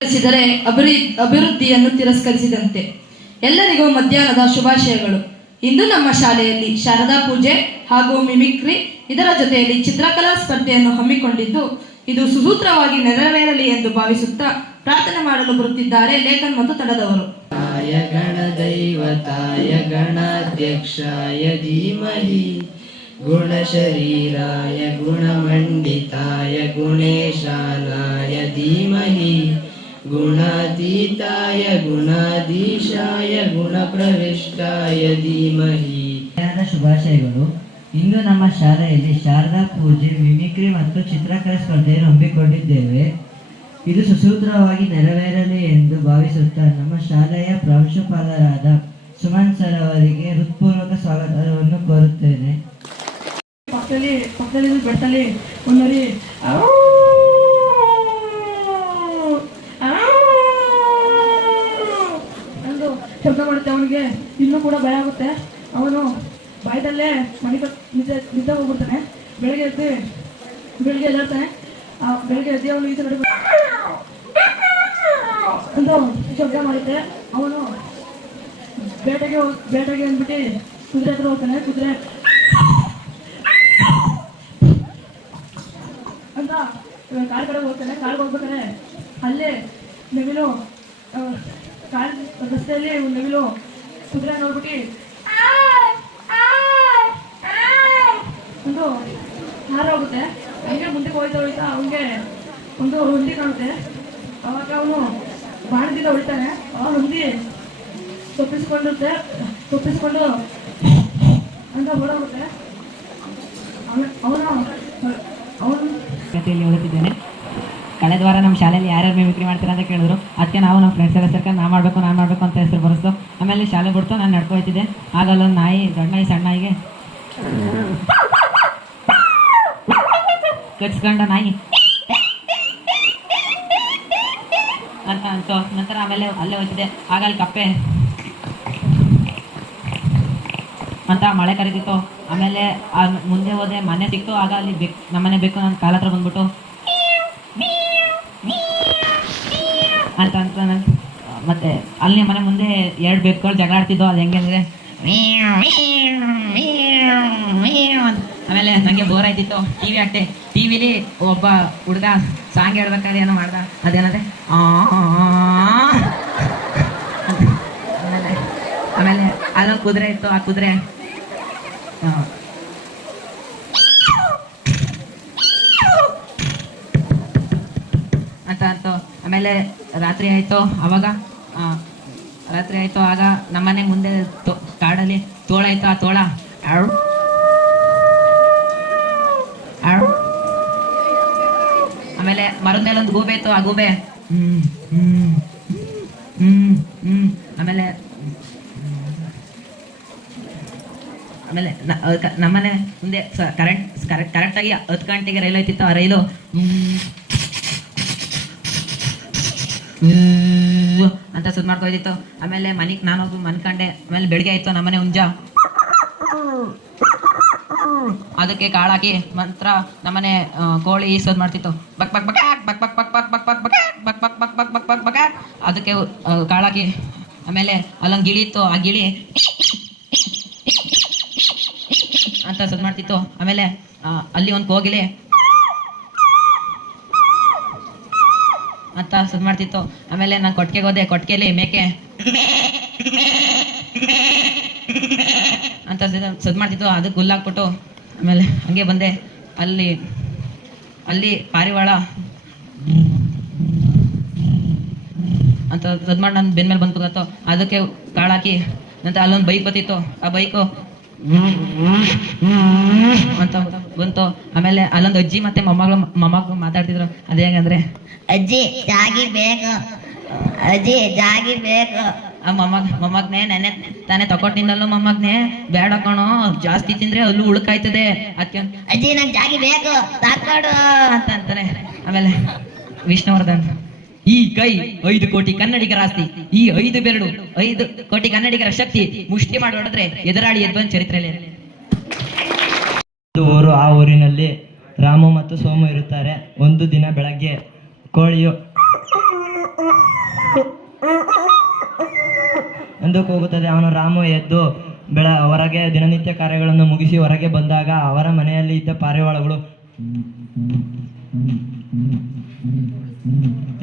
ಅಭಿವೃದ್ಧಿಯನ್ನು ತಿರಸ್ಕರಿಸಿದಂತೆ. ಎಲ್ಲರಿಗೂ ಮಧ್ಯಾಹ್ನದ ಶುಭಾಶಯಗಳು. ಇಂದು ನಮ್ಮ ಶಾಲೆಯಲ್ಲಿ ಶಾರದಾ ಪೂಜೆ ಹಾಗೂ ಮಿಮಿಕ್ರಿ ಇದರ ಜೊತೆಯಲ್ಲಿ ಚಿತ್ರಕಲಾ ಸ್ಪರ್ಧೆಯನ್ನು ಹಮ್ಮಿಕೊಂಡಿದ್ದು, ಇದು ಸುಸೂತ್ರವಾಗಿ ನೆರವೇರಲಿ ಎಂದು ಭಾವಿಸುತ್ತಾ ಪ್ರಾರ್ಥನೆ ಮಾಡಲು ಬರುತ್ತಿದ್ದಾರೆ ಲೇಖನ್ ಮತ್ತು ತಂಡದವರು. ಗಣದೈವತಾಯ ಗಣಾಧ್ಯಕ್ಷಾಯ ಧೀಮಹಿ ಗುಣಶರೀರಾಯ ಗುಣಮಂಡಿತಾಯ ಗುಣೇಶಾನಾಯ ಧೀಮಹಿ ಗುಣಾತೀತಾಯ ಗುಣಾಧೀಶಾಯ ಗುಣಪ್ರವಿಷ್ಟಾಯ ಧೀಮಹಿ. ಶುಭಾಶಯಗಳು. ಇಂದು ನಮ್ಮ ಶಾಲೆಯಲ್ಲಿ ಶಾರದಾ ಪೂಜೆ, ಮಿಮಿಕ್ರಿ ಮತ್ತು ಚಿತ್ರಕಲಾ ಸ್ಪರ್ಧೆಯನ್ನು ಹಮ್ಮಿಕೊಂಡಿದ್ದೇವೆ. ಇದು ಸುಸೂತ್ರವಾಗಿ ನೆರವೇರಲಿ ಎಂದು ಭಾವಿಸುತ್ತಾ ನಮ್ಮ ಶಾಲೆಯ ಪ್ರಾಂಶುಪಾಲರಾದ ಸುಮನ್ ಸರ್ ಅವರಿಗೆ ಹೃತ್ಪೂರ್ವಕ ಸ್ವಾಗತವನ್ನು ಕೋರುತ್ತೇನೆ. ಪಕ್ಕದಲ್ಲಿ ಬೆಟ್ಟಲ್ಲಿ ಒಂದರಿ ಎಂದು ಶಬ್ದ ಮಾಡುತ್ತೆ. ಅವನಿಗೆ ಇನ್ನೂ ಕೂಡ ಭಯ ಆಗುತ್ತೆ. ಅವನು ಭಯದಲ್ಲೇ ನಿದ್ದೆ ಹೋಗ್ಬಿಡ್ತಾನೆ. ಬೆಳಗ್ಗೆ ಎದ್ದೇಳ್ತಾನೆ. ಬೆಳಗ್ಗೆ ಎದ್ದು ಅವನು ಈಚೆ ಕಡೆ ಅಂತ ಶಬ್ದ ಮಾಡುತ್ತೆ. ಅವನು ಬೇಟೆಗೆ ಅಂದ್ಬಿಟ್ಟು ಕುದುರೆ ಹತ್ರ ಹೋಗ್ತಾನೆ. ಕುದುರೆ ಅಂತ ಕಾಡು ಕಡೆ ಹೋಗ್ತಾನೆ. ಕಾಡಿಗೆ ಹೋಗ್ಬೇಕಾನೆ ಅಲ್ಲೇ ನವಿಲು ರಸ್ತೆಯಲ್ಲಿ ನವಿಲು ಕುದುರೆ ನೋಡ್ಬಿಟ್ಟು ಒಂದು ಹಾರ ಹೋಗುತ್ತೆ. ಹಂಗೆ ಮುಂದಕ್ಕೆ ಹೋಯ್ತಾ ಅವನಿಗೆ ಒಂದು ಹುಂಡಿ ಕಾಣುತ್ತೆ. ಅವಾಗ ಅವನು ಬಾಣದಿಂದ ಹೊಡಿತಾನೆ. ಆ ಹುಂಡಿ ತಪ್ಪಿಸ್ಕೊಂಡು ಅಂತ ಹೊರಡುತ್ತೆ. ಅವನು ಕಥೆಯಲ್ಲಿ ಓದುತ್ತಿದ್ದೇನೆ. ಕಳೆದ ವಾರ ನಮ್ಮ ಶಾಲೆಯಲ್ಲಿ ಯಾರ್ಯಾರು ಮಿಮಿಕ್ರಿ ಮಾಡ್ತೀರಾ ಅಂತ ಕೇಳಿದ್ರು. ಅದಕ್ಕೆ ನಾವು ನಮ್ಮ ಫ್ರೆಂಡ್ಸ್ ಎಲ್ಲ ಸೇರ್ಕೊಂಡು ನಾನು ಮಾಡಬೇಕು ಅಂತ ಹೆಸರು ಬರೆಸ್ತು. ಆಮೇಲೆ ಶಾಲೆ ಬಿಡ್ತು ನಾನು ನಡ್ಕೊಯ್ತಿದ್ದೆ. ಆಗ ಅಲ್ಲೊಂದು ನಾಯಿ, ದೊಡ್ಡ ನಾಯಿ ಸಣ್ಣ ನಾಯಿಗೆ ಕಚ್ಕೊಂಡ ನಾಯಿ ಅಂತ ಅಂತು. ನಂತರ ಆಮೇಲೆ ಅಲ್ಲೇ ಹೋಗ್ತಿದ್ದೆ. ಆಗ ಅಲ್ಲಿ ಕಪ್ಪೆ ಅಂತ ಮಳೆ ಕರೀತಿತ್ತು. ಆಮೇಲೆ ಮುಂದೆ ಹೋದೆ, ಮನೆ ಸಿಕ್ತು. ಆಗ ಅಲ್ಲಿ ನಮ್ಮನೆ ಬೇಕು, ನನ್ನ ಕಾಲ ಹತ್ರ ಬಂದ್ಬಿಟ್ಟು ಅಂತ ಮತ್ತೆ ಅಲ್ಲಿ ಮನೆ ಮುಂದೆ 2 ಬೆಕ್ಕುಗಳು ಜಗಳ ಆಡ್ತಿದ್ದೋ. ಅದು ಹೆಂಗೆ ಅಂದರೆ ಆಮೇಲೆ ನನಗೆ ಬೋರ್ ಆಯ್ತಿತ್ತು. ಟಿವಿ ಹಾಕ್ತೆ. ಟಿವಿಲಿ ಒಬ್ಬ ಹುಡುಗ ಸಾಂಗ್ ಹೇಳ್ಬೇಕಾದ್ರೆ ಏನೋ ಮಾಡ್ದ. ಅದೇನಂದ್ರೆ ಆಮೇಲೆ ಅಲ್ಲೊಂದು ಕುದುರೆ ಇತ್ತು. ಆ ಕುದುರೆ ಅಂತ ಅಂತು. ಆಮೇಲೆ ರಾತ್ರಿ ಆಯಿತು. ಆಗ ನಮ್ಮನೆ ಮುಂದೆ ಕಾಡಲ್ಲಿ ತೋಳ ಇತ್ತು. ಆ ತೋಳ ಆಮೇಲೆ ಮರದ ಮೇಲೆ ಒಂದು ಗೂಬೆ ಇತ್ತು. ಆ ಗೂಬೆ ಆಮೇಲೆ ನಮ್ಮನೆ ಮುಂದೆ ಕರೆಕ್ಟಾಗಿ 10 ಗಂಟೆಗೆ ರೈಲು ಹೋಯ್ತಿತ್ತು. ಆ ರೈಲು ಅಂತ ಸುದ್ ಮಾಡ್ಕೊಯ್ತಿತ್ತು. ಆಮೇಲೆ ಮನೆಗೆ ನಾನೊಬ್ಬ ಮನ್ಕಂಡೆ. ಆಮೇಲೆ ಬೆಳಗ್ಗೆ ಆಯ್ತು. ನಮ್ಮನೆ ಹುಂಜ ಅದಕ್ಕೆ ಕಾಳಾಕಿ ಮಾತ್ರ ನಮ್ಮನೆ ಕೋಳಿ ಸದ್ ಮಾಡ್ತಿತ್ತು. ಬಕ್ ಬಕ್ ಬಕ್ ಬಕ್ ಬಕ್ ಬಕ್ ಬಕ್ ಬಕ್ ಬಕ್ ಬಕ್ ಬಕ್ ಬಕ್ ಬಕ್ ಬಕ್ ಬಕ್ ಬಕ್ ಬಕ್ ಅದಕ್ಕೆ ಕಾಳಾಕಿ. ಆಮೇಲೆ ಅಲ್ಲೊಂದು ಗಿಳಿ ಇತ್ತು. ಆ ಗಿಳಿ ಅಂತ ಸದ್ ಮಾಡ್ತಿತ್ತು. ಆಮೇಲೆ ಅಲ್ಲಿ ಒಂದು ಕೋಗಿಲೆ ಅಂತ ಸದ್ ಮಾಡ್ತಿತ್ತು. ಆಮೇಲೆ ನಾನು ಕೊಟ್ಟಿಗೆಗೆ ಹೋದೆ. ಕೊಟ್ಟಿಗೆಯಲ್ಲಿ ಮೇಕೆ ಅಂತ ಸದ್ ಮಾಡ್ತಿತ್ತು. ಅದಕ್ಕೆ ಹುಲ್ಲಾಕ್ಬಿಟ್ಟು ಆಮೇಲೆ ಹಂಗೆ ಬಂದೆ. ಅಲ್ಲಿ ಪಾರಿವಾಳ ಅಂತ ಸದ್ ಮಾಡಿ ನಾನು ಬೆನ್ ಮೇಲೆ ಬಂದು ಕೂತು. ಅದಕ್ಕೆ ಕಾಳಾಕಿ. ನಂತರ ಅಲ್ಲೊಂದು ಬೈಕ್ ಬತ್ತಿತ್ತು. ಆ ಬೈಕು ಅಂತ ಬಂತು. ಆಮೇಲೆ ಅಲ್ಲೊಂದು ಅಜ್ಜಿ ಮತ್ತೆ ಮೊಮ್ಮಗಳು ಮಾತಾಡ್ತಿದ್ರು. ಅದು ಹೇಗಂದ್ರೆ ಅಜ್ಜಿ ಜಾಗಿರ್ಬೇಕು, ಅಜ್ಜಿ ಜಾಗಿರ್ಬೇಕು. ಆ ಮೊಮ್ಮಗ್ನೆ ನೆನೆ ತಾನೇ ತಕೊಟ್ಟಿಂದಲ್ಲೂ ಮೊಮ್ಮಗ್ನೆ ಬೇಡ ಕಣೋ, ಜಾಸ್ತಿ ತಿಂದ್ರೆ ಅಲ್ಲೂ ಉಳುಕಾಯ್ತದೆ, ಅದಕ್ಕೆ ಅಜ್ಜಿ ನಂಗೆ ಜಾಗಿ ಬೇಕು ತಾಕೊಡು ಅಂತ ಅಂತಾನೆ. ಆಮೇಲೆ ವಿಷ್ಣುವರ್ಧನ್, ಈ ಕೈ 5 ಕೋಟಿ ಕನ್ನಡಿಗರ ಆಸ್ತಿ, ಈ 5 ಬೆರಳು 5 ಕೋಟಿ ಕನ್ನಡಿಗರ ಶಕ್ತಿ, ಮುಷ್ಟಿ ಮಾಡಿ ಹೊಡೆದ್ರೆ ಎದುರಾಳಿ ಎದ್ಬಂದ್ ಚರಿತ್ರೆಯಲ್ಲಿ. ಊರು. ಆ ಊರಿನಲ್ಲಿ ರಾಮು ಮತ್ತು ಸೋಮು ಇರುತ್ತಾರೆ. ಒಂದು ದಿನ ಬೆಳಗ್ಗೆ ಕೋಳಿಯು ಎಂದು ಕೂಗುತ್ತದೆ. ಅವನು ರಾಮು ಎದ್ದು ಹೊರಗೆ ದಿನನಿತ್ಯ ಕಾರ್ಯಗಳನ್ನು ಮುಗಿಸಿ ಹೊರಗೆ ಬಂದಾಗ ಅವರ ಮನೆಯಲ್ಲಿ ಇದ್ದ ಪಾರಿವಾಳಗಳು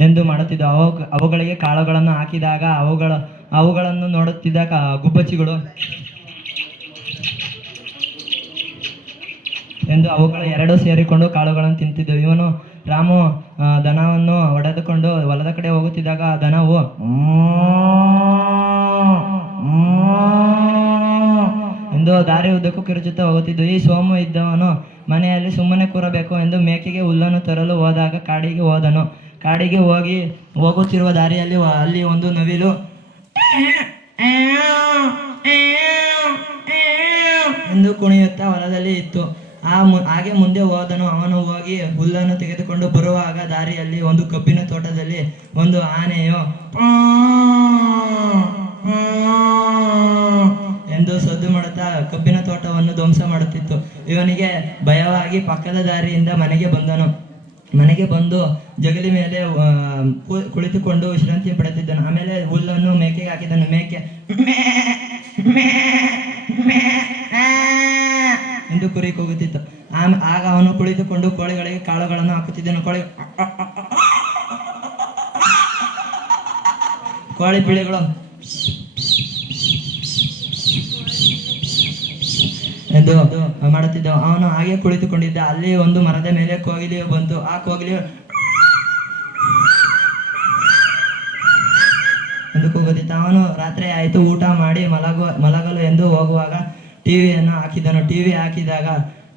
ಎಂದು ಮಾಡುತ್ತಿದ್ದವು. ಅವುಗಳಿಗೆ ಕಾಳುಗಳನ್ನು ಹಾಕಿದಾಗ ಅವುಗಳನ್ನು ನೋಡುತ್ತಿದ್ದ ಗುಬ್ಬಚ್ಚಿಗಳು ಎಂದು ಅವುಗಳು ಎರಡೂ ಸೇರಿಕೊಂಡು ಕಾಳುಗಳನ್ನು ತಿಂತಿದ್ದವು. ಇವನು ರಾಮು ದನವನ್ನು ಹೊಡೆದುಕೊಂಡು ಹೊಲದ ಕಡೆ ಹೋಗುತ್ತಿದ್ದಾಗ ಆ ದನವು ಎಂದು ದಾರಿ ಉದ್ದಕ್ಕೂ ಕಿರುಚುತ್ತಾ ಹೋಗುತ್ತಿದ್ದು. ಈ ಸೋಮು ಇದ್ದವನು ಮನೆಯಲ್ಲಿ ಸುಮ್ಮನೆ ಕೂರಬೇಕು ಎಂದು ಮೇಕೆಗೆ ಹುಲ್ಲನ್ನು ತರಲು ಹೋದಾಗ ಕಾಡಿಗೆ ಹೋದನು. ಕಾಡಿಗೆ ಹೋಗುತ್ತಿರುವ ದಾರಿಯಲ್ಲಿ ಅಲ್ಲಿ ಒಂದು ನವಿಲು ಎಂದು ಕುಣಿಯುತ್ತಾ ಹೊಲದಲ್ಲಿ ಇತ್ತು. ಹಾಗೆ ಮುಂದೆ ಹೋದನು. ಅವನು ಹೋಗಿ ಹುಲ್ಲನ್ನು ತೆಗೆದುಕೊಂಡು ಬರುವಾಗ ದಾರಿಯಲ್ಲಿ ಒಂದು ಕಬ್ಬಿನ ತೋಟದಲ್ಲಿ ಒಂದು ಆನೆಯು ಎಂದು ಸದ್ದು ಮಾಡುತ್ತಾ ಕಬ್ಬಿನ ತೋಟವನ್ನು ಧ್ವಂಸ ಮಾಡುತ್ತಿತ್ತು. ಇವನಿಗೆ ಭಯವಾಗಿ ಪಕ್ಕದ ದಾರಿಯಿಂದ ಮನೆಗೆ ಬಂದನು. ಮನೆಗೆ ಬಂದು ಜಗಲಿ ಮೇಲೆ ಕುಳಿತುಕೊಂಡು ವಿಶ್ರಾಂತಿ ಪಡೆದಿದ್ದನು. ಆಮೇಲೆ ಹುಲ್ಲನ್ನು ಮೇಕೆಗೆ ಹಾಕಿದನು. ಮೇಕೆ ಎಂದು ಕುರಿ ಕೂಗುತ್ತಿತ್ತು. ಆಗ ಅವನು ಕುಳಿತುಕೊಂಡು ಕೋಳಿಗಳಿಗೆ ಕಾಳುಗಳನ್ನು ಹಾಕುತ್ತಿದ್ದನು. ಕೋಳಿ ಪಿಳಿಗಳು ಎಂದು ಮಾಡುತ್ತಿದ್ದವು. ಅವನು ಹಾಗೆ ಕುಳಿತುಕೊಂಡಿದ್ದ. ಅಲ್ಲಿ ಒಂದು ಮರದ ಮೇಲೆ ಕೋಗಿಲೆಯು ಬಂತು. ಆ ಕೋಗಿಲೆಯು ಎಂದು ಕೂಗುತ್ತಿತ್ತು. ಅವನು ರಾತ್ರಿ ಆಯಿತು, ಊಟ ಮಾಡಿ ಮಲಗಲು ಎಂದು ಹೋಗುವಾಗ ಟಿವಿಯನ್ನು ಹಾಕಿದನು. ಟಿವಿ ಹಾಕಿದಾಗ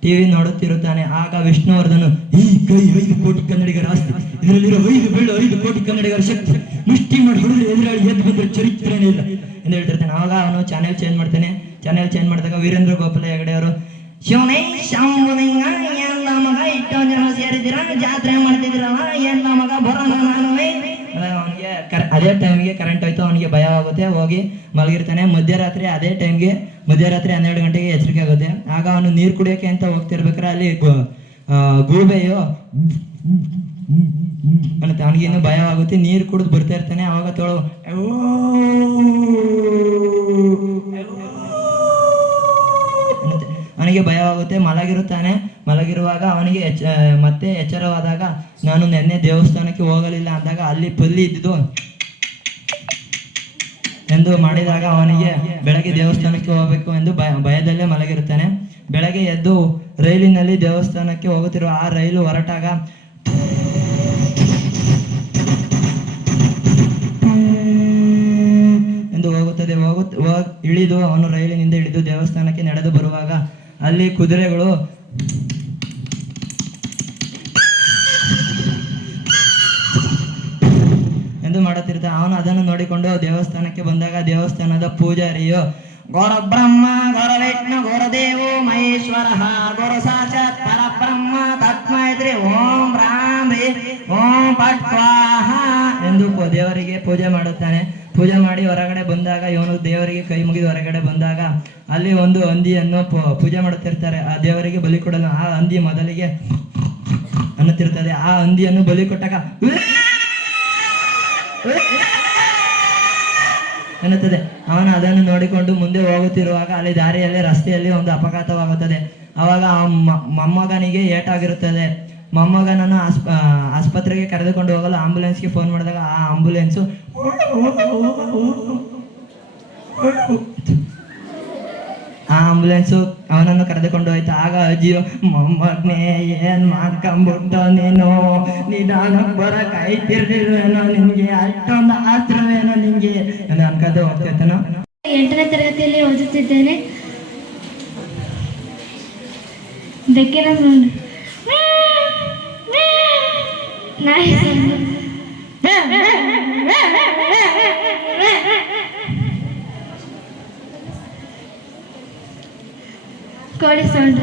ಟಿವಿ ನೋಡುತ್ತಿರುತ್ತಾನೆ. ಆಗ ವಿಷ್ಣುವರ್ಧನು, ಈ ಕೈ 5 ಕೋಟಿ ಕನ್ನಡಿಗರ ಆಸ್ತಿ, ಇದರಲ್ಲಿರೋ 5 ಬೆಳ್ಳು 5 ಕೋಟಿ ಕನ್ನಡಿಗರ ಶಕ್ತಿ, ಮುಷ್ಟಿ ಮಾಡಿ ಹೊಡೆದ್ರೆ ಎದುರಾಳಿ ಎದ್ದು ಬಂದ್ರೆ ಚರಿತ್ರೆನೇ ಇಲ್ಲ ಎಂದು ಹೇಳ್ತಿರ್ತಾನೆ. ಆವಾಗ ಅವನು ಚಾನೆಲ್ ಚೇಂಜ್ ಮಾಡ್ತಾನೆ. ಚಾನೆಲ್ ಚೇಂಜ್ ಮಾಡಿದಾಗ ವೀರೇಂದ್ರ ಗೋಪಾಲ ಹೆಗಡೆ ಅವರು ಶಿವನೇ ಶಾಂಬಲಿಂಗ ಎಲ್ಲ ಮಗ ಇಷ್ಟೊಂದು ಜನ ಸೇರಿದಿರ ಜಾತ್ರೆ ಮಾಡ್ತಿದ್ರಲ್ಲ ಎಲ್ಲ ಮಗ ಬರೋಣ ನಾನುವೇ. ಅವನಿಗೆ ಅದೇ ಟೈಮ್ಗೆ ಕರೆಂಟ್ ಹೋಯ್ತು. ಅವನಿಗೆ ಭಯ ಆಗುತ್ತೆ. ಹೋಗಿ ಮಲಗಿರ್ತಾನೆ. ಮಧ್ಯರಾತ್ರಿ 12 ಗಂಟೆಗೆ ಎಚ್ಚರಿಕೆ ಆಗುತ್ತೆ. ಆಗ ಅವನು ನೀರು ಕುಡಿಯೋಕೆ ಅಂತ ಹೋಗ್ತಿರ್ಬೇಕಾದ್ರೆ ಅಲ್ಲಿ ಗೂಬೆಯು ಅನ್ನತ್ತೆ. ಅವನಿಗೆ ಇನ್ನೂ ಭಯ ಆಗುತ್ತೆ. ನೀರು ಕುಡಿದು ಬರ್ತಾ ಇರ್ತಾನೆ. ಅವಾಗ ತೋಳು ಅನ್ನತ್ತೆ. ಅವನಿಗೆ ಭಯವಾಗುತ್ತೆ. ಮಲಗಿರುತ್ತಾನೆ. ಮಲಗಿರುವಾಗ ಅವನಿಗೆ ಮತ್ತೆ ಎಚ್ಚರವಾದಾಗ ನಾನು ನೆನ್ನೆ ದೇವಸ್ಥಾನಕ್ಕೆ ಹೋಗಲಿಲ್ಲ ಅಂದಾಗ ಅಲ್ಲಿ ಪಲ್ಲಿ ಇದ್ದಿದ್ದು ಎಂದು ಮಾಡಿದಾಗ ಅವನಿಗೆ ಬೆಳಗ್ಗೆ ದೇವಸ್ಥಾನಕ್ಕೆ ಹೋಗಬೇಕು ಎಂದು ಭಯದಲ್ಲೇ ಮಲಗಿರುತ್ತಾನೆ. ಬೆಳಗ್ಗೆ ಎದ್ದು ರೈಲಿನಲ್ಲಿ ದೇವಸ್ಥಾನಕ್ಕೆ ಹೋಗುತ್ತಿರುವ ಆ ರೈಲು ಹೊರಟಾಗ ಎಂದು ಹೋಗುತ್ತದೆ. ಇಳಿದು ಅವನು ರೈಲಿನಿಂದ ಇಳಿದು ದೇವಸ್ಥಾನಕ್ಕೆ ನಡೆದು ಬರುವಾಗ ಅಲ್ಲಿ ಕುದುರೆಗಳು ಎಂದು ಮಾಡುತ್ತಿರ್ತಾನೆ. ಅವನು ಅದನ್ನು ನೋಡಿಕೊಂಡು ದೇವಸ್ಥಾನಕ್ಕೆ ಬಂದಾಗ ದೇವಸ್ಥಾನದ ಪೂಜಾರಿಯು ಘೋರ ಬ್ರಹ್ಮ ಘೋರ ವಿಷ್ಣು ಘೋರ ದೇವೋ ಮಹೇಶ್ವರ ಘೋರ ಸಾಕ್ಷಾತ್ ಪರಬ್ರಹ್ಮ ತಸ್ಮೈ ಓಂ ರಾಮ್ ಓಂ ಪಟ್ ಸ್ವಾಹ ಎಂದು ದೇವರಿಗೆ ಪೂಜೆ ಮಾಡುತ್ತಾನೆ. ಪೂಜೆ ಮಾಡಿ ಹೊರಗಡೆ ಬಂದಾಗ ಇವನು ದೇವರಿಗೆ ಕೈ ಮುಗಿದು ಹೊರಗಡೆ ಬಂದಾಗ ಅಲ್ಲಿ ಒಂದು ಹಂದಿಯನ್ನು ಪೂಜೆ ಮಾಡುತ್ತಿರ್ತಾರೆ. ಆ ದೇವರಿಗೆ ಬಲಿ ಕೊಡಲು ಆ ಹಂದಿ ಮೊದಲಿಗೆ ಅನ್ನುತ್ತಿರ್ತದೆ. ಆ ಹಂದಿಯನ್ನು ಬಲಿ ಕೊಟ್ಟಾಗ ಎನ್ನುತ್ತದೆ. ಅವನು ಅದನ್ನು ನೋಡಿಕೊಂಡು ಮುಂದೆ ಹೋಗುತ್ತಿರುವಾಗ ಅಲ್ಲಿ ದಾರಿಯಲ್ಲಿ ರಸ್ತೆಯಲ್ಲಿ ಒಂದು ಅಪಘಾತವಾಗುತ್ತದೆ. ಆವಾಗ ಮೊಮ್ಮಗನಿಗೆ ಏಟಾಗಿರುತ್ತದೆ. ಮೊಮ್ಮಗನನ್ನು ಆಸ್ಪತ್ರೆಗೆ ಕರೆದುಕೊಂಡು ಹೋಗಲು ಆಂಬುಲೆನ್ಸ್ಗೆ ಫೋನ್ ಮಾಡಿದಾಗ ಆ ಆಂಬುಲೆನ್ಸು ಅವನನ್ನು ಕರೆದುಕೊಂಡು ಹೋಯ್ತು. ಆಗ ಅಜ್ಜಿಯು ಮೊಮ್ಮಗನೇ ಏನ್ ಮಾಡ್ಕೊಂಡ್ಬಿಟ್ಟು ನೀನು ನಿಧಾನಕ್ಕೆ ಬರಕ್ ಆಯ್ತಿರ್ಲಿಲ್ವೇನೋ, ನಿನ್ಗೆ ಅಷ್ಟೊಂದು ಆತ್ರವೇನೋ ನಿನ್ಗೆ ಎಂದು ಅನ್ಕೋದು ಹೋಗ್ತಿರ್ತಾನೋ. 8ನೇ ತರಗತಿಯಲ್ಲಿ ಓದುತ್ತಿದ್ದೇನೆ. ಬೆಕ್ಕಿನ ಸೌಂಡ್, ನಾಯಿ ಸೌಂಡ್, ಕೋಳಿ ಸೌಂಡ್.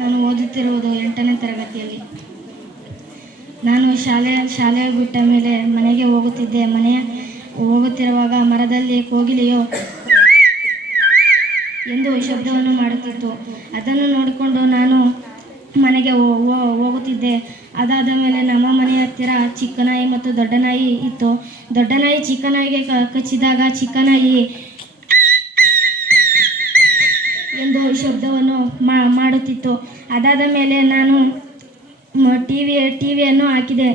ನಾನು ಓದುತ್ತಿರುವುದು 8ನೇ ತರಗತಿಯಲ್ಲಿ. ನಾನು ಶಾಲೆ ಬಿಟ್ಟ ಮೇಲೆ ಮನೆಗೆ ಹೋಗುತ್ತಿದ್ದೆ. ಹೋಗುತ್ತಿರುವಾಗ ಮರದಲ್ಲಿ ಕೋಗಿಲೆಯು ಎಂದು ಶಬ್ದವನ್ನು ಮಾಡುತ್ತಿತ್ತು. ಅದನ್ನು ನೋಡಿಕೊಂಡು ನಾನು ಮನೆಗೆ ಹೋಗುತ್ತಿದ್ದೆ. ಅದಾದ ಮೇಲೆ ನಮ್ಮ ಮನೆ ಹತ್ತಿರ ಚಿಕ್ಕ ನಾಯಿ ಮತ್ತು ದೊಡ್ಡ ನಾಯಿ ಇತ್ತು. ದೊಡ್ಡ ನಾಯಿ ಚಿಕ್ಕ ನಾಯಿಗೆ ಕಚ್ಚಿದಾಗ ಚಿಕ್ಕ ನಾಯಿ ಎಂದು ಶಬ್ದವನ್ನು ಮಾಡುತ್ತಿತ್ತು. ಅದಾದ ಮೇಲೆ ನಾನು ಟಿವಿಯನ್ನು ಹಾಕಿದೆ,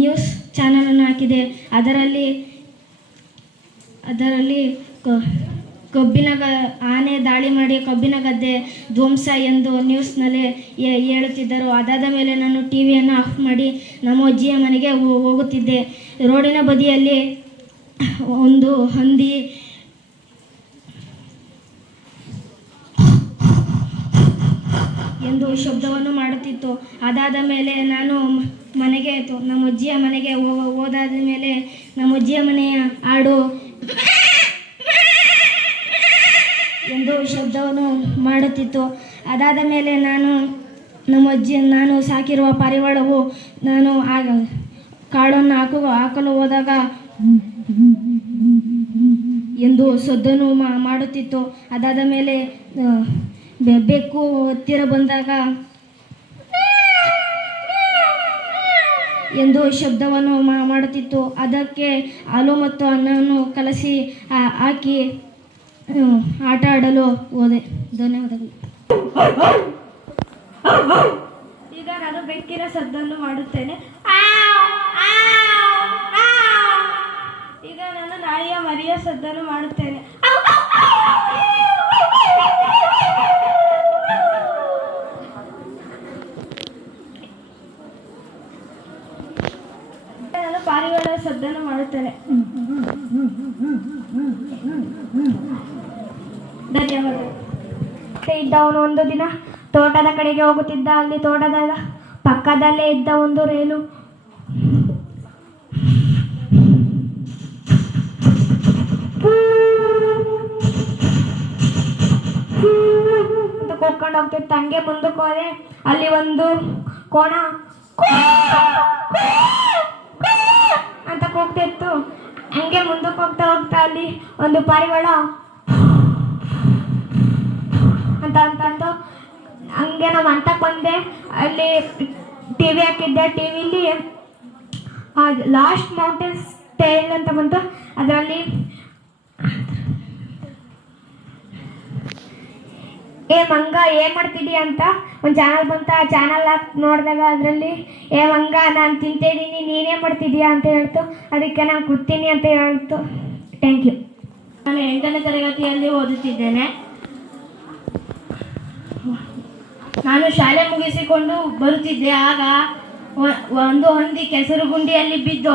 ನ್ಯೂಸ್ ಚಾನಲನ್ನು ಹಾಕಿದೆ. ಅದರಲ್ಲಿ ಆನೆ ದಾಳಿ ಮಾಡಿ ಕಬ್ಬಿನ ಗದ್ದೆ ಧ್ವಂಸ ಎಂದು ನ್ಯೂಸ್ನಲ್ಲಿ ಹೇಳುತ್ತಿದ್ದರು. ಅದಾದ ಮೇಲೆ ನಾನು ಟಿವಿಯನ್ನು ಆಫ್ ಮಾಡಿ ನಮ್ಮ ಅಜ್ಜಿಯ ಮನೆಗೆ ಹೋಗುತ್ತಿದ್ದೆ. ರೋಡಿನ ಬದಿಯಲ್ಲಿ ಒಂದು ಹಂದಿ ಎಂದು ಶಬ್ದವನ್ನು ಮಾಡುತ್ತಿತ್ತು. ಅದಾದ ಮೇಲೆ ನಾನು ನಮ್ಮ ಅಜ್ಜಿಯ ಮನೆಗೆ ಹೋದಾದ ಮೇಲೆ ನಮ್ಮ ಅಜ್ಜಿಯ ಮನೆಯ ಆಡು ಎಂದು ಶಬ್ದವನ್ನು ಮಾಡುತ್ತಿತ್ತು. ಅದಾದ ಮೇಲೆ ನಾನು ಸಾಕಿರುವ ಪಾರಿವಾಳವು ನಾನು ಕಾಳನ್ನು ಹಾಕಲು ಹೋದಾಗ ಎಂದು ಸದ್ದನ್ನು ಮಾಡುತ್ತಿತ್ತು. ಅದಾದ ಮೇಲೆ ಬೆಕ್ಕು ಹತ್ತಿರ ಬಂದಾಗ ಎಂದು ಶಬ್ದವನ್ನು ಮಾಡುತ್ತಿತ್ತು. ಅದಕ್ಕೆ ಹಾಲು ಮತ್ತು ಅನ್ನವನ್ನು ಕಲಸಿ ಹಾಕಿ ಆಟ ಆಡಲು ಹೋದೆ. ಧನ್ಯವಾದಗಳು. ಈಗ ನಾನು ಬೆಕ್ಕಿನ ಸದ್ದನ್ನು ಮಾಡುತ್ತೇನೆ. ಈಗ ನಾನು ನಾಯಿಯ ಮರಿಯ ಸದ್ದನ್ನು ಮಾಡುತ್ತೇನೆ. ನಾನು ಪಾರಿವಾಳ ಸದ್ದನ್ನು ಮಾಡುತ್ತೇನೆ. ಧನ್ಯವಾದಗಳು. ಇದ್ದವನು ಒಂದು ದಿನ ತೋಟದ ಕಡೆಗೆ ಹೋಗುತ್ತಿದ್ದ. ಅಲ್ಲಿ ತೋಟದ ಪಕ್ಕದಲ್ಲೇ ಇದ್ದ ಒಂದು ರೈಲು ಅಂತ ಕೂತ್ಕೊಂಡು ಹೋಗ್ತಿತ್ತು. ಹಂಗೆ ಮುಂದಕ್ಕೆ ಹೋದೆ, ಅಲ್ಲಿ ಒಂದು ಕೋಣ ಅಂತ ಕೂಗ್ತಿತ್ತು. ಹಂಗೆ ಮುಂದಕ್ಕೆ ಹೋಗ್ತಾ ಅಲ್ಲಿ ಒಂದು ಪಾರಿವಾಳ ಅಂತ ಹಂಗೆ ನಾವು ಅಂತಕ್ಕೆ ಬಂದೆ. ಅಲ್ಲಿ ಟಿವಿ ಹಾಕಿದ್ದೆ. ಟಿವಿಲಿ ಲಾಸ್ಟ್ ಮೌಂಟೇನ್ಸ್ ಟೇಲ್ ಅಂತ ಬಂತು. ಅದರಲ್ಲಿ ಮಂಗ ಏನ್ ಮಾಡ್ತಿದ್ದೀಯ ಅಂತ ಒಂದು ಚಾನಲ್ ಬಂತು. ಆ ಚಾನಲ್ ನೋಡಿದಾಗ ಅದರಲ್ಲಿ ಮಂಗ ನಾನು ತಿಂತಿದ್ದೀನಿ, ನೀನೇನು ಮಾಡ್ತಿದ್ದೀಯಾ ಅಂತ ಹೇಳ್ತು. ಅದಕ್ಕೆ ನಾನು ಕೂತೀನಿ ಅಂತ ಹೇಳ್ತು. Thank you. ನಾನು 8ನೇ ತರಗತಿಯಲ್ಲಿ ಓದುತ್ತಿದ್ದೇನೆ. ನಾನು ಶಾಲೆ ಮುಗಿಸಿಕೊಂಡು ಬರುತ್ತಿದ್ದೆ. ಆಗ ಒಂದು ಹಂದಿ ಕೆಸರು ಗುಂಡಿಯಲ್ಲಿ ಬಿದ್ದು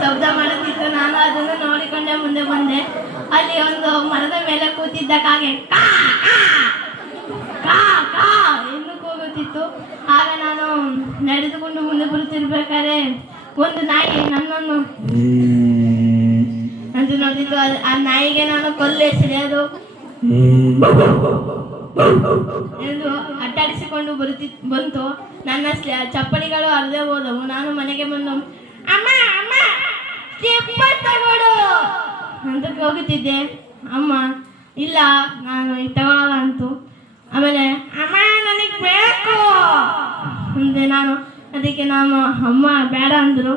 ಶಬ್ದ ಮಾಡುತ್ತಿತ್ತು. ನಾನು ಅದನ್ನು ನೋಡಿಕೊಂಡೆ ಮುಂದೆ ಬಂದೆ. ಅಲ್ಲಿ ಒಂದು ಮರದ ಮೇಲೆ ಕೂತಿದ್ದ ಕಾಗೆ ಕಾ ಕಾ ಕಾ ಎಂದು ಕೂಗುತ್ತಿತ್ತು. ಆಗ ನಾನು ನಡೆದುಕೊಂಡು ಮುಂದೆ ಬರುತ್ತಿರ್ಬೇಕಾದ್ರೆ ಒಂದು ನಾಯಿ ನನ್ನನ್ನು ಅಂತ ನೋಡಿದ್ದು. ಆ ನಾಯಿಗೆ ನಾನು ಕೊಲ್ಲೆಸೆಳೆಯೋದು ಎಂದು ಅಟ್ಟಾಡಿಸಿಕೊಂಡು ಬಂತು. ನನ್ನ ಚಪ್ಪಲಿಗಳು ಅರ್ಧೆ ಹೋದವು. ನಾನು ಮನೆಗೆ ಬಂದು ಅಮ್ಮ ಅಮ್ಮ ಸ್ಲಿಪ್ಪರ್ ತಗೊಡು ಅಂತ ಹೋಗುತ್ತಿದ್ದೆ. ಅಮ್ಮ ಇಲ್ಲ ನಾನು ತಗೊಳ್ಳಲ್ಲ ಅಂತು. ಆಮೇಲೆ ಅಮ್ಮ ನನಗೆ ಬೇಕು ಅಂದೆ ನಾನು. ಅದಕ್ಕೆ ನಾನು ಅಮ್ಮ ಬೇಡ ಅಂದರು.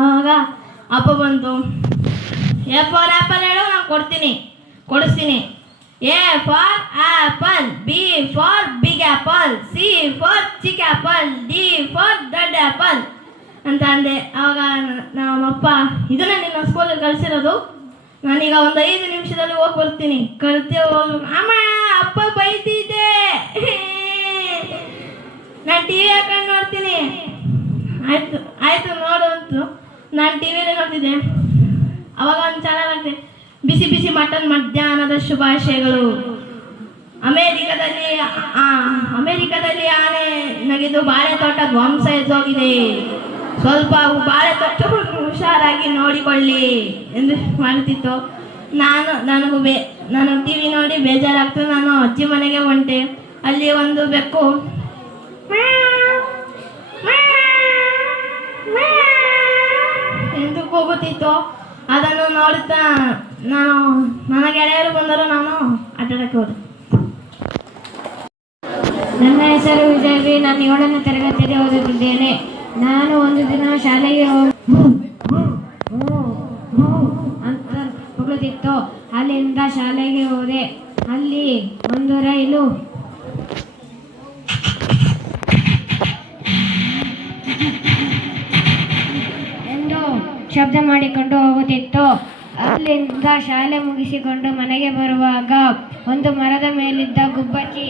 ಆವಾಗ ಅಪ್ಪ ಬಂತು. ಎ ಫಾರ್ ಆ್ಯಪಲ್ ಹೇಳು, ನಾನು ಕೊಡಿಸ್ತೀನಿ. A for apple, B for big apple, C for ಚಿಕ್ಕ ಆ್ಯಪಲ್, ಡಿ ಫಾರ್ ದೊಡ್ಡ ಆ್ಯಪಲ್ ಅಂತ ಅಂದೆ. ಆವಾಗ ನಮ್ಮಪ್ಪ ಇದನ್ನ ನಿನ್ನ ಸ್ಕೂಲಲ್ಲಿ ಕಳಿಸಿರೋದು, ನಾನೀಗ ಒಂದು 5 ನಿಮಿಷದಲ್ಲಿ ಹೋಗಿ ಬರ್ತೀನಿ. ಹೋಗಿ ಅಮ್ಮ ಅಪ್ಪ ಬೈತಿದ್ದೆ, ನಾನು ಟಿ ವಿ ಹಾಕೊಂಡು ನೋಡ್ತೀನಿ. ಆಯ್ತು ನೋಡು ಅಂತು. ನಾನು ಟಿ ವಿಯಲ್ಲಿ ನೋಡ್ತಿದ್ದೆ. ಅವಾಗ ಒಂದು ಚಾನಲ್ ಆಗ್ತದೆ, ಬಿಸಿ ಬಿಸಿ ಮಟನ್ ಮಧ್ಯಾಹ್ನದ ಶುಭಾಶಯಗಳು. ಅಮೆರಿಕದಲ್ಲಿ ಆನೆ ನಗಿದು ಬಾಳೆ ತೋಟ ಧ್ವಂಸ ಎದ್ದೋಗಿದೆ. ಸ್ವಲ್ಪ ಬಾಳೆ ತೋಟವನ್ನು ಹುಷಾರಾಗಿ ನೋಡಿಕೊಳ್ಳಿ ಎಂದು ಮಾಡುತ್ತಿತ್ತು. ನಾನು ಟಿವಿ ನೋಡಿ ಬೇಜಾರಾಗ್ತು. ನಾನು ಅಜ್ಜಿ ಮನೆಗೆ ಹೊಂಟೆ. ಅಲ್ಲಿ ಒಂದು ಬೆಕ್ಕು ಎಂದು ಕೂಗುತ್ತಿತ್ತು. ಅದನ್ನು ನೋಡುತ್ತಾ ನನ್ನ ಗೆಳೆಯರು ಬಂದರು, ನಾನು ಆಟಾಡಕ್ಕೆ ಹೋದೆ. ನನ್ನ ಹೆಸರು ವಿಜಯವಿ. ನಾನು 7ನೇ ತರಗತಿಯಲ್ಲಿ ಓದುತ್ತಿದ್ದೇನೆ. ನಾನು ಒಂದು ದಿನ ಶಾಲೆಗೆ ಅಂತ ಹೋಗುತ್ತಿತ್ತು. ಅಲ್ಲಿಂದ ಶಾಲೆಗೆ ಹೋದೆ. ಅಲ್ಲಿ ಒಂದು ರೈಲು ಎಂದು ಶಬ್ದ ಮಾಡಿಕೊಂಡು ಹೋಗುತ್ತಿತ್ತು. ಅಲ್ಲಿಂದ ಶಾಲೆ ಮುಗಿಸಿಕೊಂಡು ಮನೆಗೆ ಬರುವಾಗ ಒಂದು ಮರದ ಮೇಲಿದ್ದ ಗುಬ್ಬಚ್ಚಿ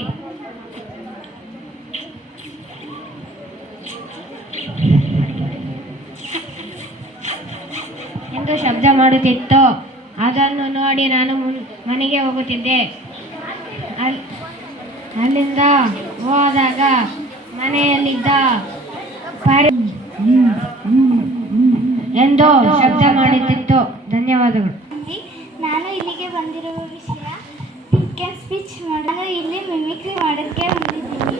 ಎಂದು ಶಬ್ದ ಮಾಡುತ್ತಿತ್ತು. ಅದನ್ನು ನೋಡಿ ನಾನು ಮನೆಗೆ ಹೋಗುತ್ತಿದ್ದೆ. ಅಲ್ಲಿಂದ ಹೋದಾಗ ಮನೆಯಲ್ಲಿದ್ದ ಎಂದು ಶಬ್ದ ಮಾಡುತ್ತಿತ್ತು. ಧನ್ಯವಾದಗಳು. ನಾನು ಇಲ್ಲಿಗೆ ಬಂದಿರುವ ವಿಷಯ ಪಿಕ್ ಆ್ಯಂಡ್ ಸ್ಪೀಚ್ ಮಾಡಲು ಇಲ್ಲಿ ಮಿಮಿಕ್ರಿ ಮಾಡೋಕ್ಕೆ ಬಂದಿದ್ದೀನಿ.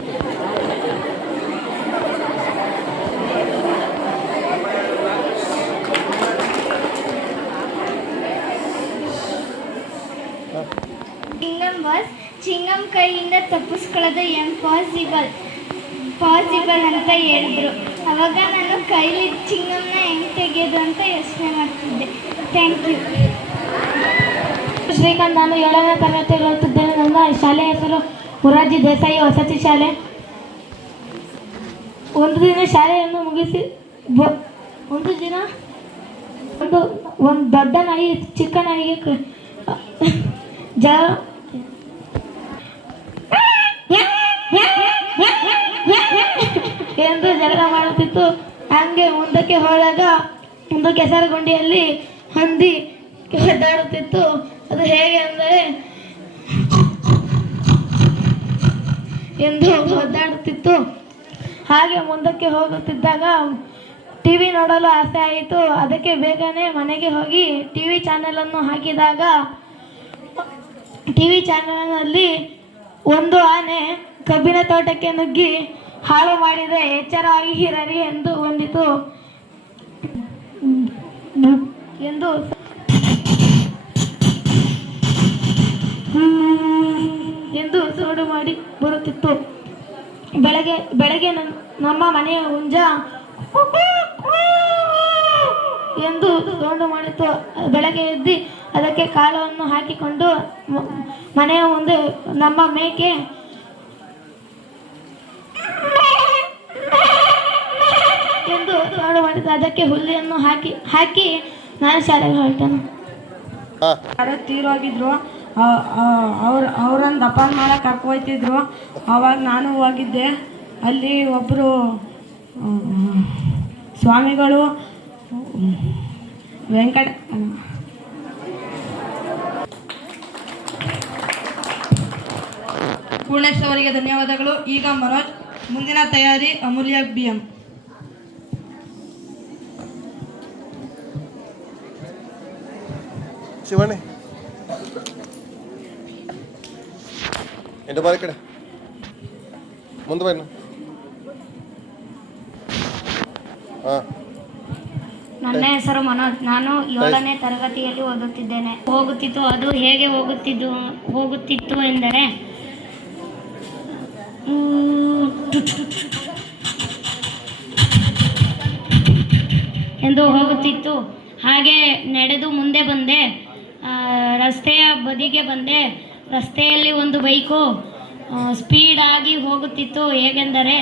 ಚಿಂಗಮ್ ಕೈಯಿಂದ ತಪ್ಪಿಸ್ಕೊಳ್ಳೋದು ಪಾಸಿಬಲ್ ಅಂತ ಹೇಳಿದ್ರು. ಅವಾಗ ನಾನು ಕೈಲಿ ಚಿಂಗಮ್ನ ಹೆಂಗೆ ತೆಗೆಯೋದು ಅಂತ ಯೋಚನೆ ಮಾಡ್ತಿದ್ದೆ. Thank you. ಶ್ರೀಕಾಂತ್. ನಾನು 7ನೇ ತರಗತಿಯಲ್ಲಿ ಓದುತ್ತಿದ್ದೇನೆ. ನನ್ನ ಶಾಲೆಯ ಹೆಸರು ಮುರಾರ್ಜಿ ದೇಸಾಯಿ ವಸತಿ ಶಾಲೆ. ಒಂದು ದಿನ ಶಾಲೆಯನ್ನು ಮುಗಿಸಿ ಒಂದು ದೊಡ್ಡ ನಾಯಿ ಚಿಕ್ಕ ನಾಯಿಗೆ ಎಂದು ಜಗಳ ಮಾಡುತ್ತಿತ್ತು. ಹಂಗೆ ಮುಂದಕ್ಕೆ ಹೋದಾಗ ಒಂದು ಕೆಸರು ಗುಂಡಿಯಲ್ಲಿ ಹಂದಿ ಒದ್ದಾಡುತ್ತಿತ್ತು. ಅದು ಹೇಗೆ ಅಂದರೆ ಎಂದು ಒದ್ದಾಡುತ್ತಿತ್ತು. ಹಾಗೆ ಮುಂದಕ್ಕೆ ಹೋಗುತ್ತಿದ್ದಾಗ ಟಿವಿ ನೋಡಲು ಆಸೆ ಆಯಿತು. ಅದಕ್ಕೆ ಬೇಗನೆ ಮನೆಗೆ ಹೋಗಿ ಟಿವಿ ಚಾನೆಲನ್ನು ಹಾಕಿದಾಗ ಟಿವಿ ಚಾನೆಲ್ನಲ್ಲಿ ಒಂದು ಆನೆ ಕಬ್ಬಿನ ತೋಟಕ್ಕೆ ನುಗ್ಗಿ ಹಾಳು ಮಾಡಿದೆ. ಎಚ್ಚರವಾಗಿ ಇರಲಿ ಎಂದು ಬಂದಿತು ಎಂದು ಸೋಡು ಮಾಡಿ ಬರುತ್ತಿತ್ತು. ಬೆಳಗ್ಗೆ ನಮ್ಮ ಮನೆಯ ಹುಂಜ ಎಂದು ಸೋಡು ಮಾಡಿತು. ಬೆಳಗ್ಗೆ ಎದ್ದು ಅದಕ್ಕೆ ಕಾಲವನ್ನು ಹಾಕಿಕೊಂಡು ಮನೆಯ ಮುಂದೆ ನಮ್ಮ ಮೇಕೆ ಎಂದು ಸೋಡು ಮಾಡಿತು. ಅದಕ್ಕೆ ಹುಲ್ಲಿಯನ್ನು ಹಾಕಿ ನಾನು ಶಾಲೆಗೆ ಹೊರಟನು. ಯಾರೋ ತೀರೋಗಿದ್ರು. ಅವ್ರನ್ನ ದಪಾನ್ ಮಾಡಕ್ಕೆ ಕರ್ಕೊಯ್ತಿದ್ರು. ಆವಾಗ ನಾನು ಹೋಗಿದ್ದೆ. ಅಲ್ಲಿ ಒಬ್ಬರು ಸ್ವಾಮಿಗಳು ಪೂರ್ಣೇಶ್ ಅವರಿಗೆ ಧನ್ಯವಾದಗಳು. ಈಗ ಮನೋಜ್. ಮುಂದಿನ ತಯಾರಿ ಅಮೂಲ್ಯ BM. ಶಿವಣ್ಣ ಎಂಟು ಬಾರಿ ಕಡೆ ಮುಂದೆ ಬನ್ನಿ. ನನ್ನ ಹೆಸರು ಮನೋಜ್. ನಾನು 7ನೇ ತರಗತಿಯಲ್ಲಿ ಹೋಗುತ್ತಿತ್ತು. ಅದು ಹೇಗೆ ಹೋಗುತ್ತಿತ್ತು ಎಂದರೆ ಎಂದು ಹೋಗುತ್ತಿತ್ತು. ಹಾಗೆ ನಡೆದು ಮುಂದೆ ಬಂದೆ. ರಸ್ತೆಯ ಬದಿಗೆ ಬಂದೆ. ರಸ್ತೆಯಲ್ಲಿ ಒಂದು ಬೈಕು ಸ್ಪೀಡಾಗಿ ಹೋಗುತ್ತಿತ್ತು. ಹೇಗೆಂದರೆ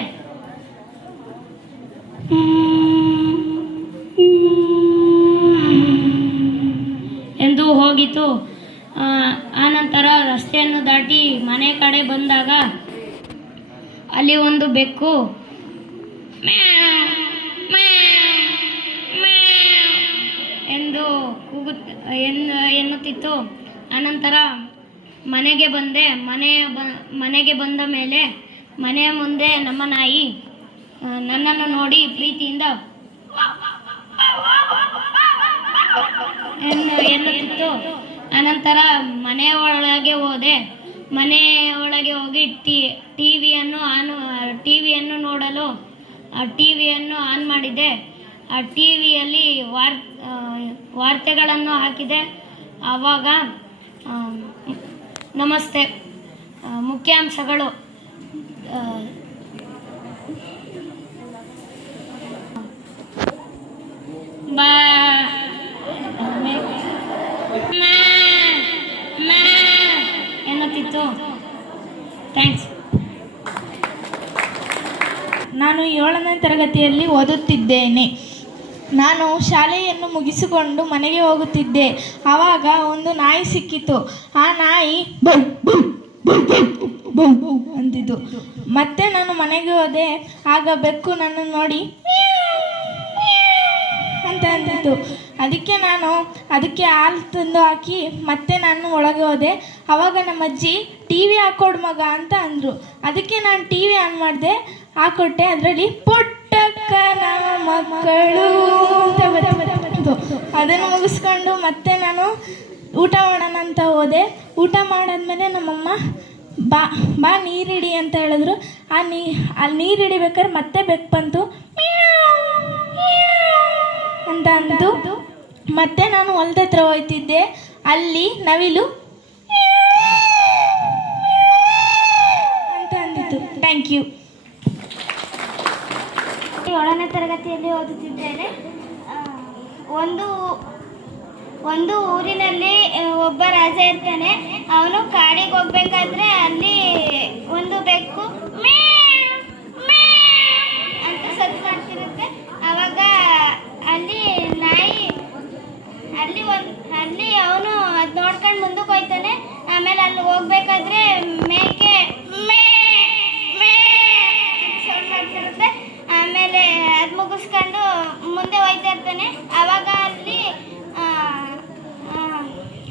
ಎಂದು ಹೋಗಿತು. ಆನಂತರ ರಸ್ತೆಯನ್ನು ದಾಟಿ ಮನೆ ಕಡೆ ಬಂದಾಗ ಅಲ್ಲಿ ಒಂದು ಬೆಕ್ಕು ಎಂದು ಎನ್ನುತ್ತಿತ್ತು. ಅನಂತರ ಮನೆಗೆ ಬಂದೆ. ಮನೆಗೆ ಬಂದ ಮೇಲೆ ಮನೆಯ ಮುಂದೆ ನಮ್ಮ ನಾಯಿ ನನ್ನನ್ನು ನೋಡಿ ಪ್ರೀತಿಯಿಂದ ಎನ್ನುತ್ತಿತ್ತು. ಅನಂತರ ಮನೆಯೊಳಗೆ ಹೋದೆ. ಮನೆಯೊಳಗೆ ಹೋಗಿ ಟಿವಿಯನ್ನು ನೋಡಲು ಟಿವಿಯನ್ನು ಆನ್ ಮಾಡಿದೆ. ಆ ಟಿವಿಯಲ್ಲಿ ವಾರ್ತೆಗಳನ್ನು ಹಾಕಿದೆ. ಆವಾಗ ನಮಸ್ತೆ. ಮುಖ್ಯಾಂಶಗಳು: ಎನ್ನುತ್ತಿತ್ತು. ಥ್ಯಾಂಕ್ಸ್. ನಾನು 7ನೇ ತರಗತಿಯಲ್ಲಿ ಓದುತ್ತಿದ್ದೇನೆ. ನಾನು ಶಾಲೆಯನ್ನು ಮುಗಿಸಿಕೊಂಡು ಮನೆಗೆ ಹೋಗುತ್ತಿದ್ದೆ. ಆವಾಗ ಒಂದು ನಾಯಿ ಸಿಕ್ಕಿತು. ಆ ನಾಯಿ ಬೌ ಬೌ ಬೌ ಬೌ ಬೌ ಅಂತಿದ್ದು. ಮತ್ತೆ ನಾನು ಮನೆಗೆ ಹೋದೆ. ಆಗ ಬೆಕ್ಕು ನನ್ನನ್ನು ನೋಡಿ ಅಂತ ಅಂತಿತ್ತು. ಅದಕ್ಕೆ ಹಾಲು ತಂದು ಹಾಕಿ ಮತ್ತೆ ನಾನು ಒಳಗೆ ಹೋದೆ. ಆವಾಗ ನಮ್ಮ ಅಜ್ಜಿ ಟಿ ವಿ ಹಾಕೊಡು ಮಗ ಅಂತ ಅಂದರು. ಅದಕ್ಕೆ ನಾನು ಟಿ ವಿ ಆನ್ ಮಾಡಿದೆ, ಹಾಕೊಟ್ಟೆ. ಅದರಲ್ಲಿ ಪುಟ್ಟಕ್ಕನ ಮಕ್ಕಳು ಅಂತ ಬಂತು. ಅದನ್ನು ಮುಗಿಸ್ಕೊಂಡು ಮತ್ತೆ ನಾನು ಊಟ ಮಾಡೋಣ ಅಂತ ಹೋದೆ. ಊಟ ಮಾಡಾದ್ಮೇಲೆ ನಮ್ಮಮ್ಮ ಬಾ ನೀರಿಡಿ ಅಂತ ಹೇಳಿದ್ರು. ಅಲ್ಲಿ ನೀರು ಹಿಡಿಬೇಕಾದ್ರೆ ಮತ್ತೆ ಬೆಕ್ಕು ಬಂತು ಅಂತ ಅಂದು. ಮತ್ತೆ ನಾನು ಹೊಲದ ಹತ್ರ ಹೋಗ್ತಿದ್ದೆ. ಅಲ್ಲಿ ನವಿಲು ಅಂತ ಅಂದಿತ್ತು. Thank you. 7ನೇ ತರಗತಿಯಲ್ಲಿ ಓದುತ್ತಿದ್ದೇನೆ. ಒಂದು ಊರಿನಲ್ಲಿ ಒಬ್ಬ ರಾಜ ಇರ್ತಾನೆ. ಅವನು ಕಾಡಿಗೆ ಹೋಗ್ಬೇಕಾದ್ರೆ ಅಲ್ಲಿ ಒಂದು ಬೆಕ್ಕು ಅಂತ ಸದ್ದು ಮಾಡ್ತಿರುತ್ತೆ. ಆವಾಗ ಅಲ್ಲಿ ನಾಯಿ ಅಲ್ಲಿ ಅವನು ಅದು ನೋಡ್ಕೊಂಡು ಮುಂದಕ್ಕೆ ಹೋಗ್ತಾನೆ. ಆಮೇಲೆ ಅಲ್ಲಿ ಹೋಗ್ಬೇಕಾದ್ರೆ ಮೇಕೆ ಸೌಂಡ್ ಮಾಡ್ತಿರುತ್ತೆ. ಆಮೇಲೆ ಅದು ಮುಗಿಸ್ಕೊಂಡು ಮುಂದೆ ಹೋಗ್ತಾ ಇರ್ತಾನೆ. ಆವಾಗ ಅಲ್ಲಿ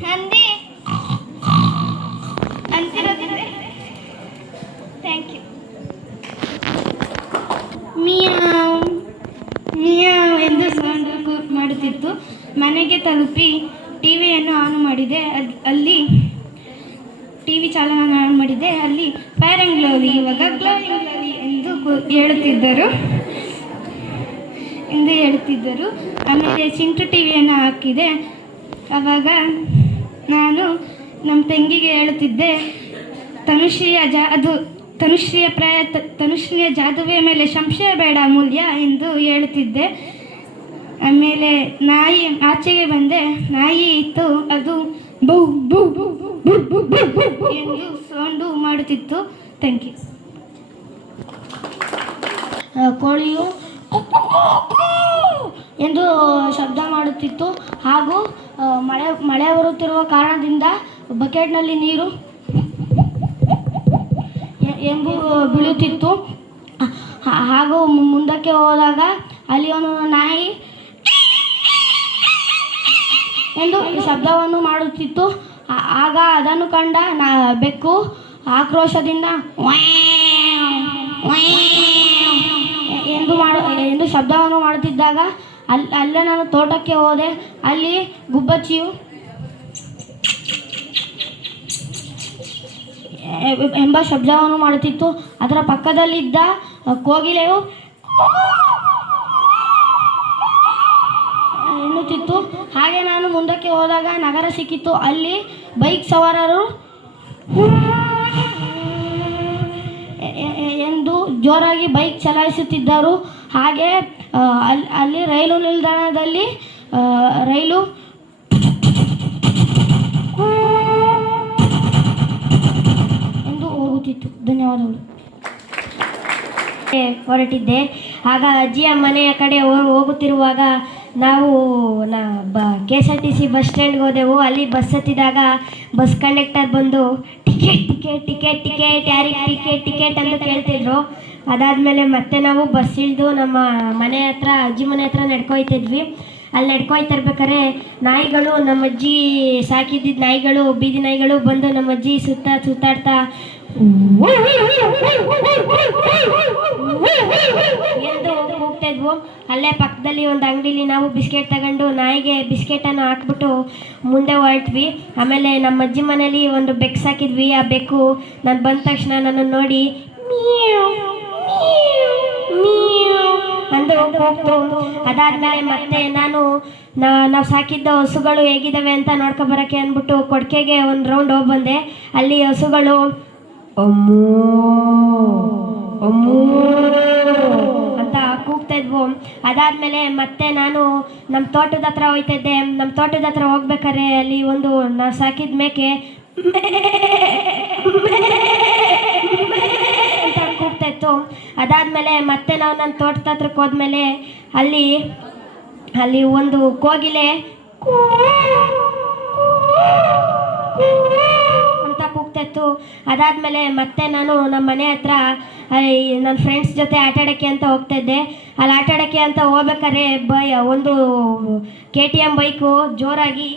ಹಂದಿ ಅಂತಿರೋದಿರುತ್ತೆ. Thank you. ಮಿಯಾವ್ ಮಿಯಾವ್ ಎಂದು ಸೌಂಡ್ ಮಾಡುತ್ತಿತ್ತು. ಮನೆಗೆ ತಲುಪಿ ಟಿವಿಯನ್ನು ಆನ್ ಮಾಡಿದೆ. ಅಲ್ಲಿ ಟಿವಿ ಚಾಲನ ಆನ್ ಮಾಡಿದೆ. ಅಲ್ಲಿ ಫೈರ್ ಆ್ಯಂಡ್ ಗ್ಲೋರಿ ಇವಾಗ ಗ್ಲೋಯಿಂಗ್ ಗ್ಲೋರಿ ಎಂದು ಹೇಳುತ್ತಿದ್ದರು. ಆಮೇಲೆ ಚಿಂಟು ಟಿವಿಯನ್ನು ಹಾಕಿದೆ. ಆವಾಗ ನಾನು ನಮ್ಮ ತಂಗಿಗೆ ಹೇಳುತ್ತಿದ್ದೆ, ತನುಶ್ರೀಯ ಜಾದುವೆ ಮೇಲೆ ಸಂಶಯ ಬೇಡ ಅಮೂಲ್ಯ ಎಂದು ಹೇಳುತ್ತಿದ್ದೆ. ಆಮೇಲೆ ನಾಯಿ ಆಚೆಗೆ ಬಂದೆ. ನಾಯಿ ಇತ್ತು. ಅದು ಬೌ ಬೌ ಬೌ ಬೌ ಬೌ ಎಂದು ಸೌಂಡು ಮಾಡುತ್ತಿತ್ತು. Thank you. ಕೋಳಿಯು ಎಂದು ಶಬ್ದ ಮಾಡುತ್ತಿತ್ತು. ಹಾಗೂ ಮಳೆ ಬರುತ್ತಿರುವ ಕಾರಣದಿಂದ ಬಕೆಟ್ನಲ್ಲಿ ನೀರು ಎಂಬು ಬೀಳುತ್ತಿತ್ತು. ಹಾಗೂ ಮುಂದಕ್ಕೆ ಹೋದಾಗ ಅಲ್ಲಿ ಒಂದು ನಾಯಿ ಎಂದು ಶಬ್ದವನ್ನು ಮಾಡುತ್ತಿತ್ತು. ಆಗ ಅದನ್ನು ಕಂಡ ಬೆಕ್ಕು ಆಕ್ರೋಶದಿಂದ ಎಂದು ಶಬ್ದವನ್ನು ಮಾಡುತ್ತಿದ್ದಾಗ ಅಲ್ಲೇ ನಾನು ತೋಟಕ್ಕೆ ಹೋದೆ. ಅಲ್ಲಿ ಗುಬ್ಬಚ್ಚಿಯು ಎಂಬ ಶಬ್ದವನ್ನು ಮಾಡುತ್ತಿತ್ತು. ಅದರ ಪಕ್ಕದಲ್ಲಿದ್ದ ಕೋಗಿಲೆಯು ಎನ್ನುತ್ತಿತ್ತು. ಹಾಗೆ ನಾನು ಮುಂದಕ್ಕೆ ಹೋದಾಗ ನಗರ ಸಿಕ್ಕಿತು. ಅಲ್ಲಿ ಬೈಕ್ ಸವಾರರು ಎಂದು ಜೋರಾಗಿ ಬೈಕ್ ಚಲಾಯಿಸುತ್ತಿದ್ದರು. ಹಾಗೆ ಅಲ್ಲಿ ರೈಲು ನಿಲ್ದಾಣದಲ್ಲಿ ರೈಲು ಎಂದು ಹೋಗುತ್ತಿತ್ತು. ಧನ್ಯವಾದಗಳು. ಹೊರಟಿದ್ದೆ. ಆಗ ಅಜ್ಜಿಯ ಮನೆಯ ಕಡೆ ಹೋಗುತ್ತಿರುವಾಗ ನಾವು KSRTC ಬಸ್ ಸ್ಟ್ಯಾಂಡ್ಗೆ ಹೋದೆವು. ಅಲ್ಲಿ ಬಸ್ ಹತ್ತಿದಾಗ ಬಸ್ ಕಂಡಕ್ಟರ್ ಬಂದು ಟಿಕೆಟ್ ಟಿಕೆಟ್ ಟಿಕೆಟ್ ಟಿಕೆಟ್ ಯಾರಿಗೆ ಟಿಕೆಟ್ ಟಿಕೆಟ್ ಅಂತ ಕೇಳ್ತಿದ್ರು. ಅದಾದಮೇಲೆ ಮತ್ತೆ ನಾವು ಬಸ್ ಇಳಿದು ನಮ್ಮ ಮನೆ ಹತ್ರ ಅಜ್ಜಿ ಮನೆ ಹತ್ರ ನಡ್ಕೊಯ್ತಿದ್ವಿ. ಅಲ್ಲಿ ನಡ್ಕೊಯ್ತಿರ್ಬೇಕಾದ್ರೆ ನಾಯಿಗಳು, ನಮ್ಮ ಅಜ್ಜಿ ಸಾಕಿದ್ದಿದ್ದ ನಾಯಿಗಳು, ಬೀದಿ ನಾಯಿಗಳು ಬಂದು ನಮ್ಮ ಅಜ್ಜಿ ಸುತ್ತಾಡ್ತಾ ಎಂದು ಹೋಗ್ತಾಯಿದ್ವು. ಅಲ್ಲೇ ಪಕ್ಕದಲ್ಲಿ ಒಂದು ಅಂಗಡಿಲಿ ನಾವು ಬಿಸ್ಕೆಟ್ ತಗೊಂಡು ನಾಯಿಗೆ ಬಿಸ್ಕೆಟನ್ನು ಹಾಕ್ಬಿಟ್ಟು ಮುಂದೆ ಹೊರಟ್ವಿ. ಆಮೇಲೆ ನಮ್ಮ ಅಜ್ಜಿ ಮನೇಲಿ ಒಂದು ಬೆಕ್ಕು ಸಾಕಿದ್ವಿ. ಆ ಬೆಕ್ಕು ನಾನು ಬಂದ ತಕ್ಷಣ ನನ್ನನ್ನು ನೋಡಿ ಮೀಯೋ ಮೀಯೋ ಮೀಯೋ ಅಂದು ಹೋಗ್ತು. ಅದಾದ್ಮೇಲೆ ಮತ್ತೆ ನಾನು ನಾವು ಸಾಕಿದ್ದ ಹಸುಗಳು ಹೇಗಿದ್ದಾವೆ ಅಂತ ನೋಡ್ಕೊಬರಕ್ಕೆ ಅಂದ್ಬಿಟ್ಟು ಕೊಡ್ಕೆಗೆ ಒಂದು ರೌಂಡ್ ಹೋಗಿ ಬಂದೆ. ಅಲ್ಲಿ ಹಸುಗಳು ಅಮ್ಮೋ ಅಮ್ಮೋ ಅಂತ ಕೂಗ್ತಾ ಇದ್ವು. ಅದಾದ್ಮೇಲೆ ಮತ್ತೆ ನಾನು ನಮ್ಮ ತೋಟದ ಹತ್ರ ಹೋಗ್ತಾ ಇದ್ದೆ. ನಮ್ಮ ತೋಟದ ಹತ್ರ ಹೋಗ್ಬೇಕಾದ್ರೆ ಅಲ್ಲಿ ಒಂದು ನಾವು ಸಾಕಿದ ಮೇಕೆ ಅಂತ ಕೂಗ್ತಾ ಇತ್ತು. ಅದಾದ್ಮೇಲೆ ಮತ್ತೆ ನಾವು ನನ್ನ ತೋಟದ ಹತ್ರಕ್ಕೆ ಹೋದ್ಮೇಲೆ ಅಲ್ಲಿ ಒಂದು ಕೋಗಿಲೆ ಅಂತ ಕೂಗ್ತಾ ಇತ್ತು. ಅದಾದ್ಮೇಲೆ ಮತ್ತೆ ನಾನು ನಮ್ಮ ಮನೆ ಹತ್ರ ನನ್ನ ಫ್ರೆಂಡ್ಸ್ ಜೊತೆ ಆಟ ಆಡೋಕ್ಕೆ ಅಂತ ಹೋಗ್ತಾ ಇದ್ದೆ. ಅಲ್ಲಿ ಆಟ ಆಡೋಕ್ಕೆ ಅಂತ ಹೋಗ್ಬೇಕಾದ್ರೆ ಒಂದು KTM ಬೈಕು ಜೋರಾಗಿ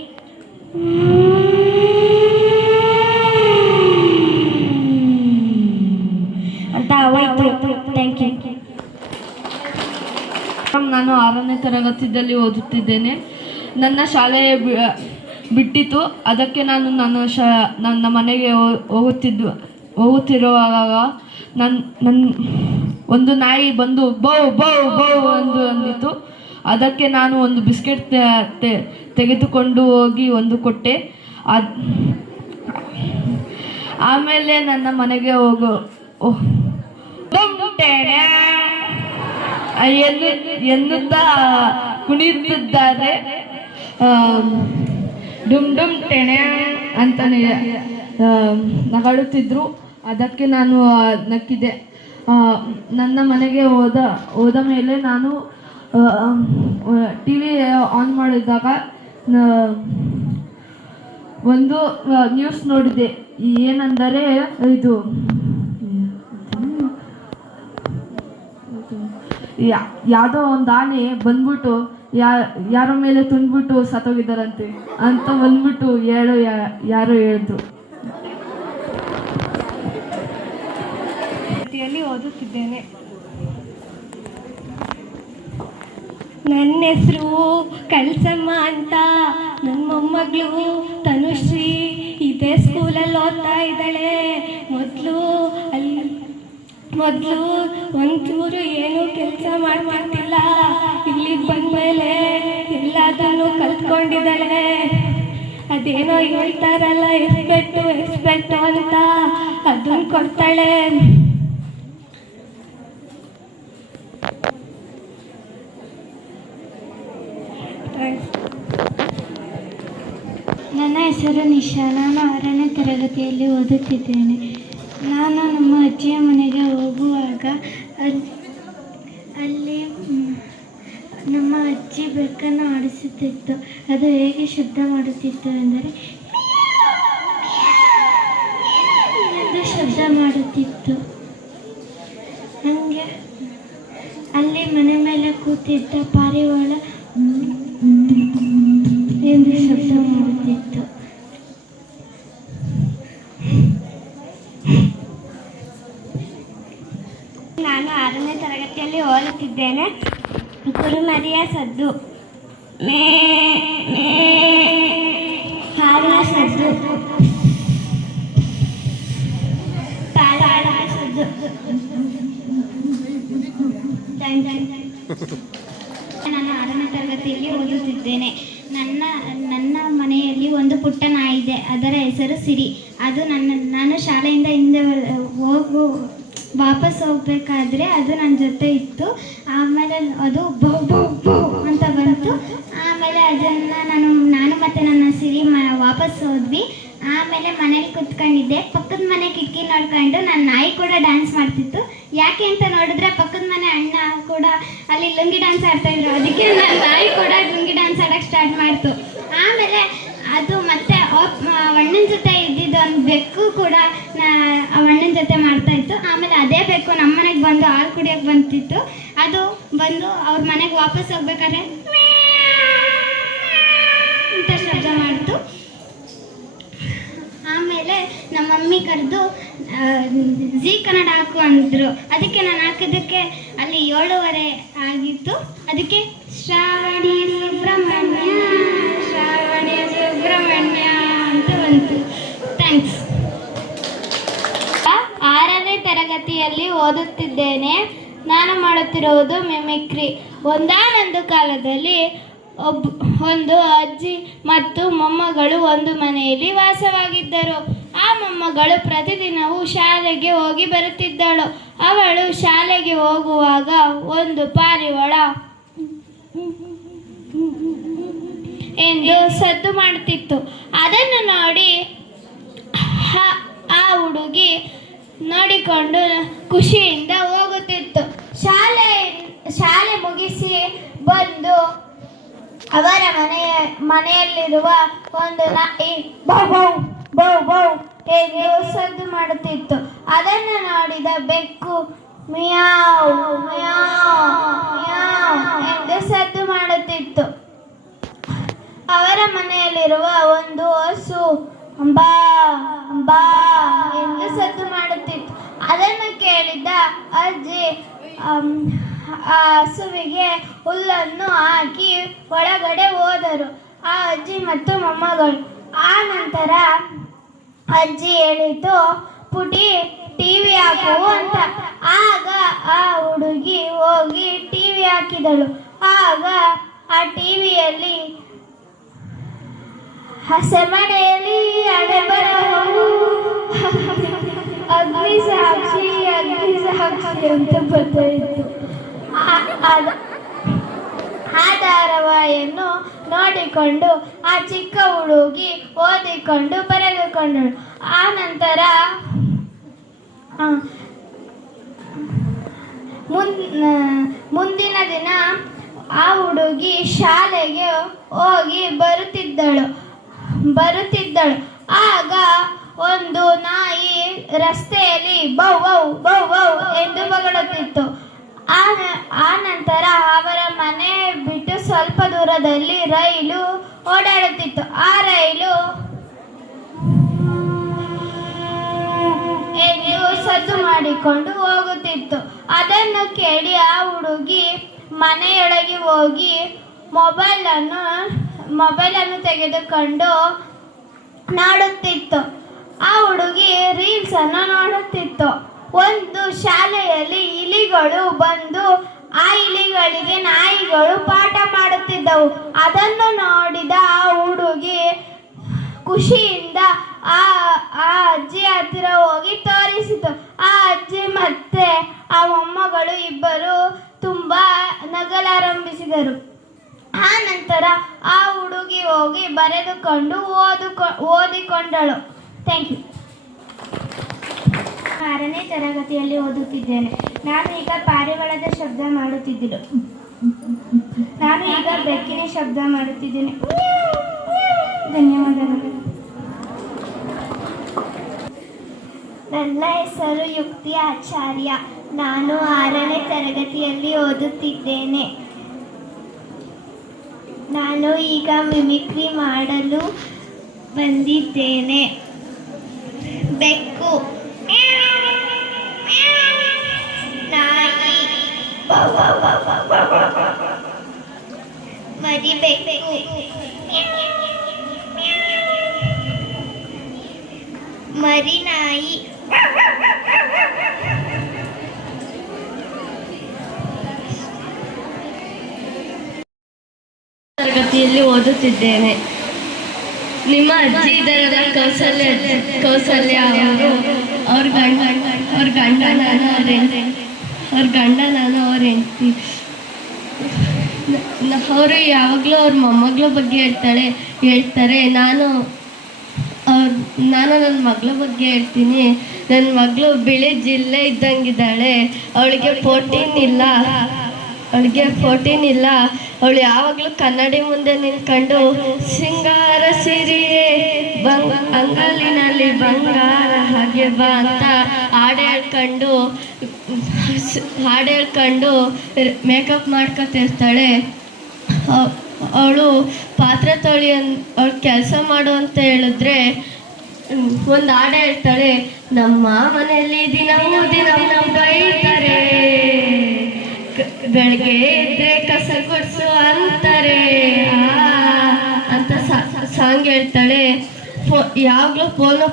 ಅಂತ ಹೋಯ್ತು. Thank you. ನಾನು 6ನೇ ತರಗತಿಯಲ್ಲಿ ಓದುತ್ತಿದ್ದೇನೆ. ನನ್ನ ಶಾಲೆ ಬಿಟ್ಟಿತು. ಅದಕ್ಕೆ ನಾನು ನನ್ನ ಮನೆಗೆ ಹೋಗುತ್ತಿರುವಾಗ ನನ್ನ ಒಂದು ನಾಯಿ ಬಂದು ಬೌ ಬೌ ಬೌ ಅಂದಿತು. ಅದಕ್ಕೆ ನಾನು ಒಂದು ಬಿಸ್ಕೆಟ್ ತೆಗೆದುಕೊಂಡು ಹೋಗಿ ಒಂದು ಕೊಟ್ಟೆ. ಆಮೇಲೆ ನನ್ನ ಮನೆಗೆ ಎನ್ನುತ್ತಾ ಕುಣಿಯುತ್ತಿದ್ದಾರೆ. ಡುಮ್ ಡುಮ್ ಟೆಣೆ ಅಂತಾನೆ ನಗಾಡುತ್ತಿದ್ರು. ಅದಕ್ಕೆ ನಾನು ನಕ್ಕಿದೆ. ನನ್ನ ಮನೆಗೆ ಹೋದ ಮೇಲೆ ನಾನು TV ಆನ್ ಮಾಡಿದಾಗ ಒಂದು ನ್ಯೂಸ್ ನೋಡಿದೆ. ಏನೆಂದರೆ ಇದು ಯಾವುದೋ ಒಂದು ಆನೆ ಬಂದ್ಬಿಟ್ಟು ಯಾರ ಮೇಲೆ ತುಂಬಿಬಿಟ್ಟು ಸತ್ತೋಗಿದ್ದಾರಂತೆ ಅಂತ ಬಂದ್ಬಿಟ್ಟು ಯಾರೋ ಹೇಳಿದ್ರು. ಓದುತ್ತಿದ್ದೇನೆ. ನನ್ನ ಹೆಸರು ಕಳ್ಸಮ್ಮ ಅಂತ. ನನ್ನ ಮೊಮ್ಮಗಳು ತನುಶ್ರೀ ಇದೇ ಸ್ಕೂಲಲ್ಲಿ ಓದ್ತಾ ಇದ್ದಾಳೆ. ಮೊದಲು ಒಂಚೂರು ಏನು ಕೆಲಸ ಮಾಡ್ತಿಲ್ಲ. ಇಲ್ಲಿಗೆ ಬಂದಮೇಲೆ ಎಲ್ಲದನ್ನು ಕಲ್ತ್ಕೊಂಡಿದ್ದಾಳೆ. ಅದೇನೋ ಹೇಳ್ತಾರಲ್ಲ ಎಕ್ಸ್ಪೆಕ್ಟು ಅಂತ ಅದನ್ನು ಕೊಡ್ತಾಳೆ. ನನ್ನ ಹೆಸರು ನಿಶಾ. ನಾನು 6ನೇ ತರಗತಿಯಲ್ಲಿ ಓದುತ್ತಿದ್ದೇನೆ. ನಾನು ನಮ್ಮ ಅಜ್ಜಿಯ ಮನೆಗೆ ಹೋಗುವಾಗ ಅಲ್ಲಿ ನಮ್ಮ ಅಜ್ಜಿ ಬೆಕ್ಕನ್ನು ಆಡಿಸುತ್ತಿತ್ತು. ಅದು ಹೇಗೆ ಶಬ್ದ ಮಾಡುತ್ತಿತ್ತು ಎಂದರೆ ಎಂದು ಶಬ್ದ ಮಾಡುತ್ತಿತ್ತು. ಹಾಗೆ ಅಲ್ಲಿ ಮನೆ ಮೇಲೆ ಕೂತಿದ್ದ ಪಾರಿವಾಳ ಎಂದು ಶಬ್ದ ಮಾಡುತ್ತಿತ್ತು. ನಾನು 6ನೇ ತರಗತಿಯಲ್ಲಿ ಓದುತ್ತಿದ್ದೇನೆ. ಕುರುಮರಿಯ ಸದ್ದು, ಹಾರಿನ ಸದ್ದು, ತಾಳಾಡುವ ಸದ್ದು. ನಾನು 6ನೇ ತರಗತಿಯಲ್ಲಿ ಓದುತ್ತಿದ್ದೇನೆ. ನನ್ನ ಮನೆಯಲ್ಲಿ ಒಂದು ಪುಟ್ಟ ನಾಯಿ ಇದೆ. ಅದರ ಹೆಸರು ಸಿರಿ. ಅದು ನಾನು ಶಾಲೆಯಿಂದ ಹಿಂದೆ ವಾಪಸ್ ಹೋಗ್ಬೇಕಾದ್ರೆ ಅದು ನನ್ನ ಜೊತೆ ಇತ್ತು. ಆಮೇಲೆ ಅದು ಬೌ ಬೌ ಬೌ ಅಂತ ಬಂತು. ಆಮೇಲೆ ಅದನ್ನು ನಾನು ಮತ್ತು ನನ್ನ ಸಿರಿ ವಾಪಸ್ ಹೋದ್ವಿ. ಆಮೇಲೆ ಮನೇಲಿ ಕುತ್ಕೊಂಡಿದ್ದೆ. ಪಕ್ಕದ ಮನೆ ಕಿಟಕಿ ನೋಡ್ಕೊಂಡು ನನ್ನ ನಾಯಿ ಕೂಡ ಡ್ಯಾನ್ಸ್ ಮಾಡ್ತಿತ್ತು. ಯಾಕೆ ಅಂತ ನೋಡಿದ್ರೆ ಪಕ್ಕದ ಮನೆ ಅಣ್ಣ ಕೂಡ ಅಲ್ಲಿ ಲುಂಗಿ ಡ್ಯಾನ್ಸ್ ಆಡ್ತಾಯಿದ್ರು. ಅದಕ್ಕೆ ನನ್ನ ನಾಯಿ ಕೂಡ ಲುಂಗಿ ಡ್ಯಾನ್ಸ್ ಆಡೋಕ್ಕೆ ಸ್ಟಾರ್ಟ್ ಮಾಡ್ತು. ಆಮೇಲೆ ಅದು ಮತ್ತೆ ಅಣ್ಣನ ಜೊತೆ ಇದ್ದಿದ್ದು ಒಂದು ಬೆಕ್ಕು ಕೂಡ ಅಣ್ಣನ ಜೊತೆ ಮಾಡ್ತಾಯಿತ್ತು. ಆಮೇಲೆ ಅದೇ ಬೆಕ್ಕು ನಮ್ಮ ಮನೆಗೆ ಬಂದು ಹಾಲು ಕುಡಿಯೋಕ್ಕೆ ಬಂತಿತ್ತು. ಅದು ಬಂದು ಅವ್ರ ಮನೆಗೆ ವಾಪಸ್ ಹೋಗ್ಬೇಕಾದ್ರೆ ಅಂತ ಶಬ್ದ ಮಾಡ್ತು. ಆಮೇಲೆ ನಮ್ಮ ಮಮ್ಮಿ ಕರೆದು ಜೀ ಕನ್ನಡ ಹಾಕು ಅಂದರು. ಅದಕ್ಕೆ ನಾನು ಹಾಕಿದ್ದಕ್ಕೆ ಅಲ್ಲಿ 7:15 ಆಗಿತ್ತು. ಅದಕ್ಕೆ ಶ್ರಾವಣಿ ಸುಬ್ರಹ್ಮಣ್ಯ ಅಂತ ಬಂತು. ಥ್ಯಾಂಕ್ಸ್. 6ನೇ ತರಗತಿಯಲ್ಲಿ ಓದುತ್ತಿದ್ದೇನೆ. ನಾನು ಮಾಡುತ್ತಿರುವುದು ಮಿಮಿಕ್ರಿ. ಒಂದಾನೊಂದು ಕಾಲದಲ್ಲಿ ಒಂದು ಅಜ್ಜಿ ಮತ್ತು ಮೊಮ್ಮಗಳು ಒಂದು ಮನೆಯಲ್ಲಿ ವಾಸವಾಗಿದ್ದರು. ಆ ಮೊಮ್ಮಗಳು ಪ್ರತಿದಿನವೂ ಶಾಲೆಗೆ ಹೋಗಿ ಬರುತ್ತಿದ್ದಳು. ಅವಳು ಶಾಲೆಗೆ ಹೋಗುವಾಗ ಒಂದು ಪಾರಿವಾಳ ಎಂದು ಸದ್ದು ಮಾಡುತ್ತಿತ್ತು. ಅದನ್ನು ನೋಡಿ ಆ ಹುಡುಗಿ ನೋಡಿಕೊಂಡು ಖುಷಿಯಿಂದ ಹೋಗುತ್ತಿತ್ತು. ಶಾಲೆ ಮುಗಿಸಿ ಬಂದು ಅವರ ಮನೆಯಲ್ಲಿರುವ ಒಂದು ನಾಯಿ ಬೌ ಬೌ ಬೌ ಬೌ ಎಂದು ಸದ್ದು ಮಾಡುತ್ತಿತ್ತು. ಅದನ್ನು ನೋಡಿದ ಬೆಕ್ಕು ಮಿಯಾವ್ ಮಿಯಾವ್ ಮಿಯಾವ್ ಎಂದು ಸದ್ದು ಮಾಡುತ್ತಿತ್ತು. ಅವರ ಮನೆಯಲ್ಲಿರುವ ಒಂದು ಹಸು ಬಾ ಬಾ ಎಂದು ಸದ್ದು ಮಾಡುತ್ತಿತ್ತು. ಅದನ್ನು ಕೇಳಿದ ಅಜ್ಜಿ ಆ ಹಸುವಿಗೆ ಹುಲ್ಲನ್ನು ಹಾಕಿ ಒಳಗಡೆ ಹೋದರು ಆ ಅಜ್ಜಿ ಮತ್ತು ಮೊಮ್ಮಗಳು. ಆ ನಂತರ ಅಜ್ಜಿ ಹೇಳಿತು, ಪುಟಿ ಟಿವಿ ಹಾಕು ಅಂತ. ಆಗ ಆ ಹುಡುಗಿ ಹೋಗಿ ಟಿವಿ ಹಾಕಿದಳು. ಆಗ ಆ ಟಿವಿಯಲ್ಲಿ ಹಸೆಮಣೆಯಲ್ಲಿ ಹಣೆಬರಹವು ಅಗ್ನಿ ಸಾಕ್ಷಿ ಅಂತ ಬರ್ತಾಯಿತ್ತು. ಆ ಧಾರಾವಾಹಿಯನ್ನು ನೋಡಿಕೊಂಡು ಆ ಚಿಕ್ಕ ಹುಡುಗಿ ಓದಿಕೊಂಡು ಬರೆದುಕೊಂಡಳು. ಆ ನಂತರ ಮುಂದಿನ ದಿನ ಆ ಹುಡುಗಿ ಶಾಲೆಗೆ ಹೋಗಿ ಬರುತ್ತಿದ್ದಳು. ಆಗ ಒಂದು ನಾಯಿ ರಸ್ತೆಯಲ್ಲಿ ಬೌ ಬೌ ಬೌ ಬೌ ಎಂದು ಬಗಳುತ್ತಿತ್ತು. ಆ ನಂತರ ಅವರ ಮನೆ ಬಿಟ್ಟು ಸ್ವಲ್ಪ ದೂರದಲ್ಲಿ ರೈಲು ಓಡಾಡುತ್ತಿತ್ತು. ಆ ರೈಲು ಎಂದು ಸದ್ದು ಮಾಡಿಕೊಂಡು ಹೋಗುತ್ತಿತ್ತು. ಅದನ್ನು ಕೇಳಿ ಆ ಹುಡುಗಿ ಮನೆಯೊಳಗೆ ಹೋಗಿ ಮೊಬೈಲನ್ನು ತೆಗೆದುಕೊಂಡು ನೋಡುತ್ತಿತ್ತು. ಆ ಹುಡುಗಿ ರೀಲ್ಸ್ ಅನ್ನು ನೋಡುತ್ತಿತ್ತು. ಒಂದು ಶಾಲೆಯಲ್ಲಿ ಇಲಿಗಳು ಬಂದು ಆ ಇಲಿಗಳಿಗೆ ನಾಯಿಗಳು ಪಾಠ ಮಾಡುತ್ತಿದ್ದವು. ಅದನ್ನು ನೋಡಿದ ಆ ಹುಡುಗಿ ಖುಷಿಯಿಂದ ಆ ಅಜ್ಜಿ ಹತ್ತಿರ ಹೋಗಿ ತೋರಿಸಿತು. ಆ ಅಜ್ಜಿ ಮತ್ತೆ ಆ ಮೊಮ್ಮಗಳು ಇಬ್ಬರು ತುಂಬಾ ನಗಲಾರಂಭಿಸಿದರು. ಆ ನಂತರ ಆ ಹುಡುಗಿ ಹೋಗಿ ಬರೆದುಕೊಂಡು ಓದಿಕೊಂಡಳು. Thank you. 6ನೇ ತರಗತಿಯಲ್ಲಿ ಓದುತ್ತಿದ್ದೇನೆ. ನಾನು ಈಗ ಪಾರಿವಾಳದ ಶಬ್ದ ಮಾಡುತ್ತಿದ್ದರು. ನಾನು ಈಗ ಬೆಕ್ಕಿನ ಶಬ್ದ ಮಾಡುತ್ತಿದ್ದೇನೆ. ಧನ್ಯವಾದಗಳು. ನನ್ನ ಹೆಸರು ಯುಕ್ತಿ ಆಚಾರ್ಯ. ನಾನು 6ನೇ ತರಗತಿಯಲ್ಲಿ ಓದುತ್ತಿದ್ದೇನೆ. ನಾನು ಈಗ ಮಿಮಿಕ್ರಿ ಮಾಡಲು ಬಂದಿದ್ದೇನೆ. ಬೆಕ್ಕು, ನಾಯಿ, ಮರಿ ಬೆಕ್ಕು, ಮರಿ ನಾಯಿ, ತರಗತಿಯಲ್ಲಿ ಓದುತ್ತಿದ್ದೇನೆ. ನಿಮ್ಮ ಅಜ್ಜಿ ಇದರದ ಕೌಸಲ್ಯ ಅವರು ಅವ್ರ ಗಂಡ ನಾನು ಅವ್ರ ಹೆಂಡತಿ. ಅವರು ಯಾವಾಗಲೂ ಅವ್ರ ಮೊಮ್ಮಗಳ ಬಗ್ಗೆ ಹೇಳ್ತಾರೆ. ನಾನು ನನ್ನ ಮಗಳ ಬಗ್ಗೆ ಹೇಳ್ತೀನಿ. ನನ್ನ ಮಗಳು ಬಿಳಿ ಜಿಲ್ಲೆ ಇದ್ದಂಗಿದ್ದಾಳೆ. ಅವಳಿಗೆ ಪ್ರೋಟೀನ್ ಇಲ್ಲ. ಅವಳು ಯಾವಾಗಲೂ ಕನ್ನಡಿ ಮುಂದೆ ನಿಂತ್ಕೊಂಡು ಸಿಂಗಾರ ಸಿರಿಯೇ ಅಂಗಲಿನಲ್ಲಿ ಬಂಗಾರ ಹಾಗೆ ಬಾ ಅಂತ ಹಾಡು ಹೇಳ್ಕೊಂಡು ಮೇಕಪ್ ಮಾಡ್ಕೊತಿರ್ತಾಳೆ. ಅವಳು ಪಾತ್ರೆ ಅವಳು ಕೆಲಸ ಮಾಡು ಅಂತ ಹೇಳಿದ್ರೆ ಒಂದು ಹಾಡು ಹೇಳ್ತಾಳೆ. ನಮ್ಮ ಮನೆಯಲ್ಲಿ ದಿನ ಬೈತಾರೆ, ಬೆಳಗ್ಗೆ ಎದ್ರೆ ಕಸ ಗುಡ್ಸು ಅಂತಾರೆ ಅಂತ ಸಾಂಗ್ ಹೇಳ್ತಾಳೆ. ಯಾವಾಗಲೂ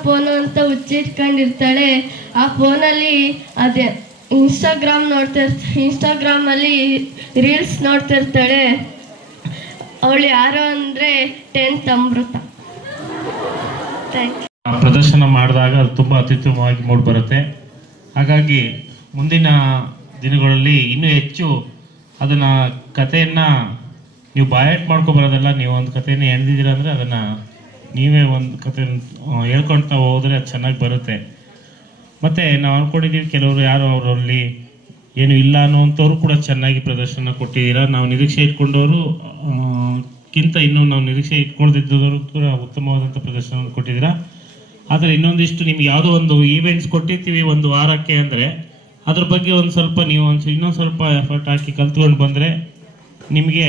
ಫೋನು ಅಂತ ಹುಚ್ಚಿಟ್ಕೊಂಡಿರ್ತಾಳೆ. ಆ ಫೋನಲ್ಲಿ ಇನ್ಸ್ಟಾಗ್ರಾಮಲ್ಲಿ ರೀಲ್ಸ್ ನೋಡ್ತಿರ್ತಾಳೆ. ಅವಳು ಯಾರು ಅಂದರೆ 10th ಅಮೃತ. Thank you. ಪ್ರದರ್ಶನ ಮಾಡಿದಾಗ ಅದು ತುಂಬ ಅತ್ಯುತ್ತಮವಾಗಿ ಮೂಡಿಬರುತ್ತೆ. ಹಾಗಾಗಿ ಮುಂದಿನ ದಿನಗಳಲ್ಲಿ ಇನ್ನೂ ಹೆಚ್ಚು ಅದನ್ನು ಕಥೆಯನ್ನು ನೀವು ಬಾಯಾಟ್ ಮಾಡ್ಕೊಬರೋದಲ್ಲ. ನೀವು ಒಂದು ಕಥೆಯನ್ನು ಎಣ್ದಿದ್ದೀರ ಅಂದರೆ ಅದನ್ನು ನೀವೇ ಒಂದು ಕಥೆ ಹೇಳ್ಕೊಳ್ತಾ ಹೋದರೆ ಅದು ಚೆನ್ನಾಗಿ ಬರುತ್ತೆ. ಮತ್ತು ನಾವು ಅಂದ್ಕೊಂಡಿದ್ದೀವಿ ಕೆಲವರು ಯಾರು ಅವರಲ್ಲಿ ಏನು ಇಲ್ಲ ಅನ್ನೋವಂಥವ್ರು ಕೂಡ ಚೆನ್ನಾಗಿ ಪ್ರದರ್ಶನ ಕೊಟ್ಟಿದ್ದೀರಾ. ನಾವು ನಿರೀಕ್ಷೆ ಇಟ್ಕೊಂಡವರು ಕಿಂತ ಇನ್ನೂ ನಾವು ನಿರೀಕ್ಷೆ ಇಟ್ಕೊಳ್ದಿದ್ದವರು ಕೂಡ ಉತ್ತಮವಾದಂಥ ಪ್ರದರ್ಶನ ಕೊಟ್ಟಿದ್ದೀರಾ. ಆದರೆ ಇನ್ನೊಂದಿಷ್ಟು ನಿಮ್ಗೆ ಯಾವುದೋ ಒಂದು ಈವೆಂಟ್ಸ್ ಕೊಟ್ಟಿರ್ತೀವಿ ಒಂದು ವಾರಕ್ಕೆ ಅಂದರೆ ಅದ್ರ ಬಗ್ಗೆ ಒಂದು ಸ್ವಲ್ಪ ನೀವು ಇನ್ನೊಂದು ಸ್ವಲ್ಪ ಎಫರ್ಟ್ ಹಾಕಿ ಕಲ್ತ್ಕೊಂಡು ಬಂದರೆ ನಿಮಗೆ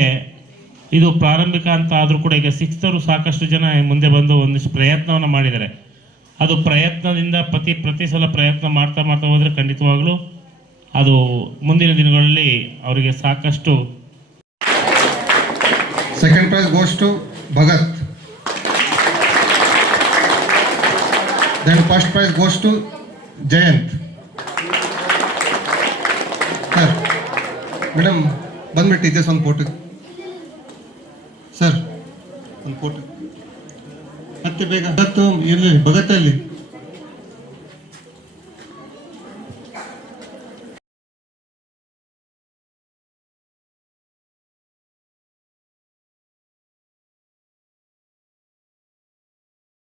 ಇದು ಪ್ರಾರಂಭಿಕ ಅಂತ ಆದರೂ ಕೂಡ ಈಗ 6th ಅವರು ಸಾಕಷ್ಟು ಜನ ಮುಂದೆ ಬಂದು ಒಂದಿಷ್ಟು ಪ್ರಯತ್ನವನ್ನು ಮಾಡಿದ್ದಾರೆ. ಅದು ಪ್ರಯತ್ನದಿಂದ ಪ್ರತಿ ಸಲ ಪ್ರಯತ್ನ ಮಾಡ್ತಾ ಹೋದರೆ ಖಂಡಿತವಾಗಲೂ ಅದು ಮುಂದಿನ ದಿನಗಳಲ್ಲಿ ಅವರಿಗೆ ಸಾಕಷ್ಟು. Second prize goes to Bhagat. Then first prize goes to Jayant. Sir, madam, ಬಂದ್ಬಿಟ್ಟು ಇದೆ ಒಂದು ಫೋಟೋ. ಸರ್ ಒಂದು ಫೋಟೋ ಮತ್ತೆ ಬೇಗ. ಭಗತ್ ಇಲ್ಲಿ ಭಗತ್ತಲ್ಲಿ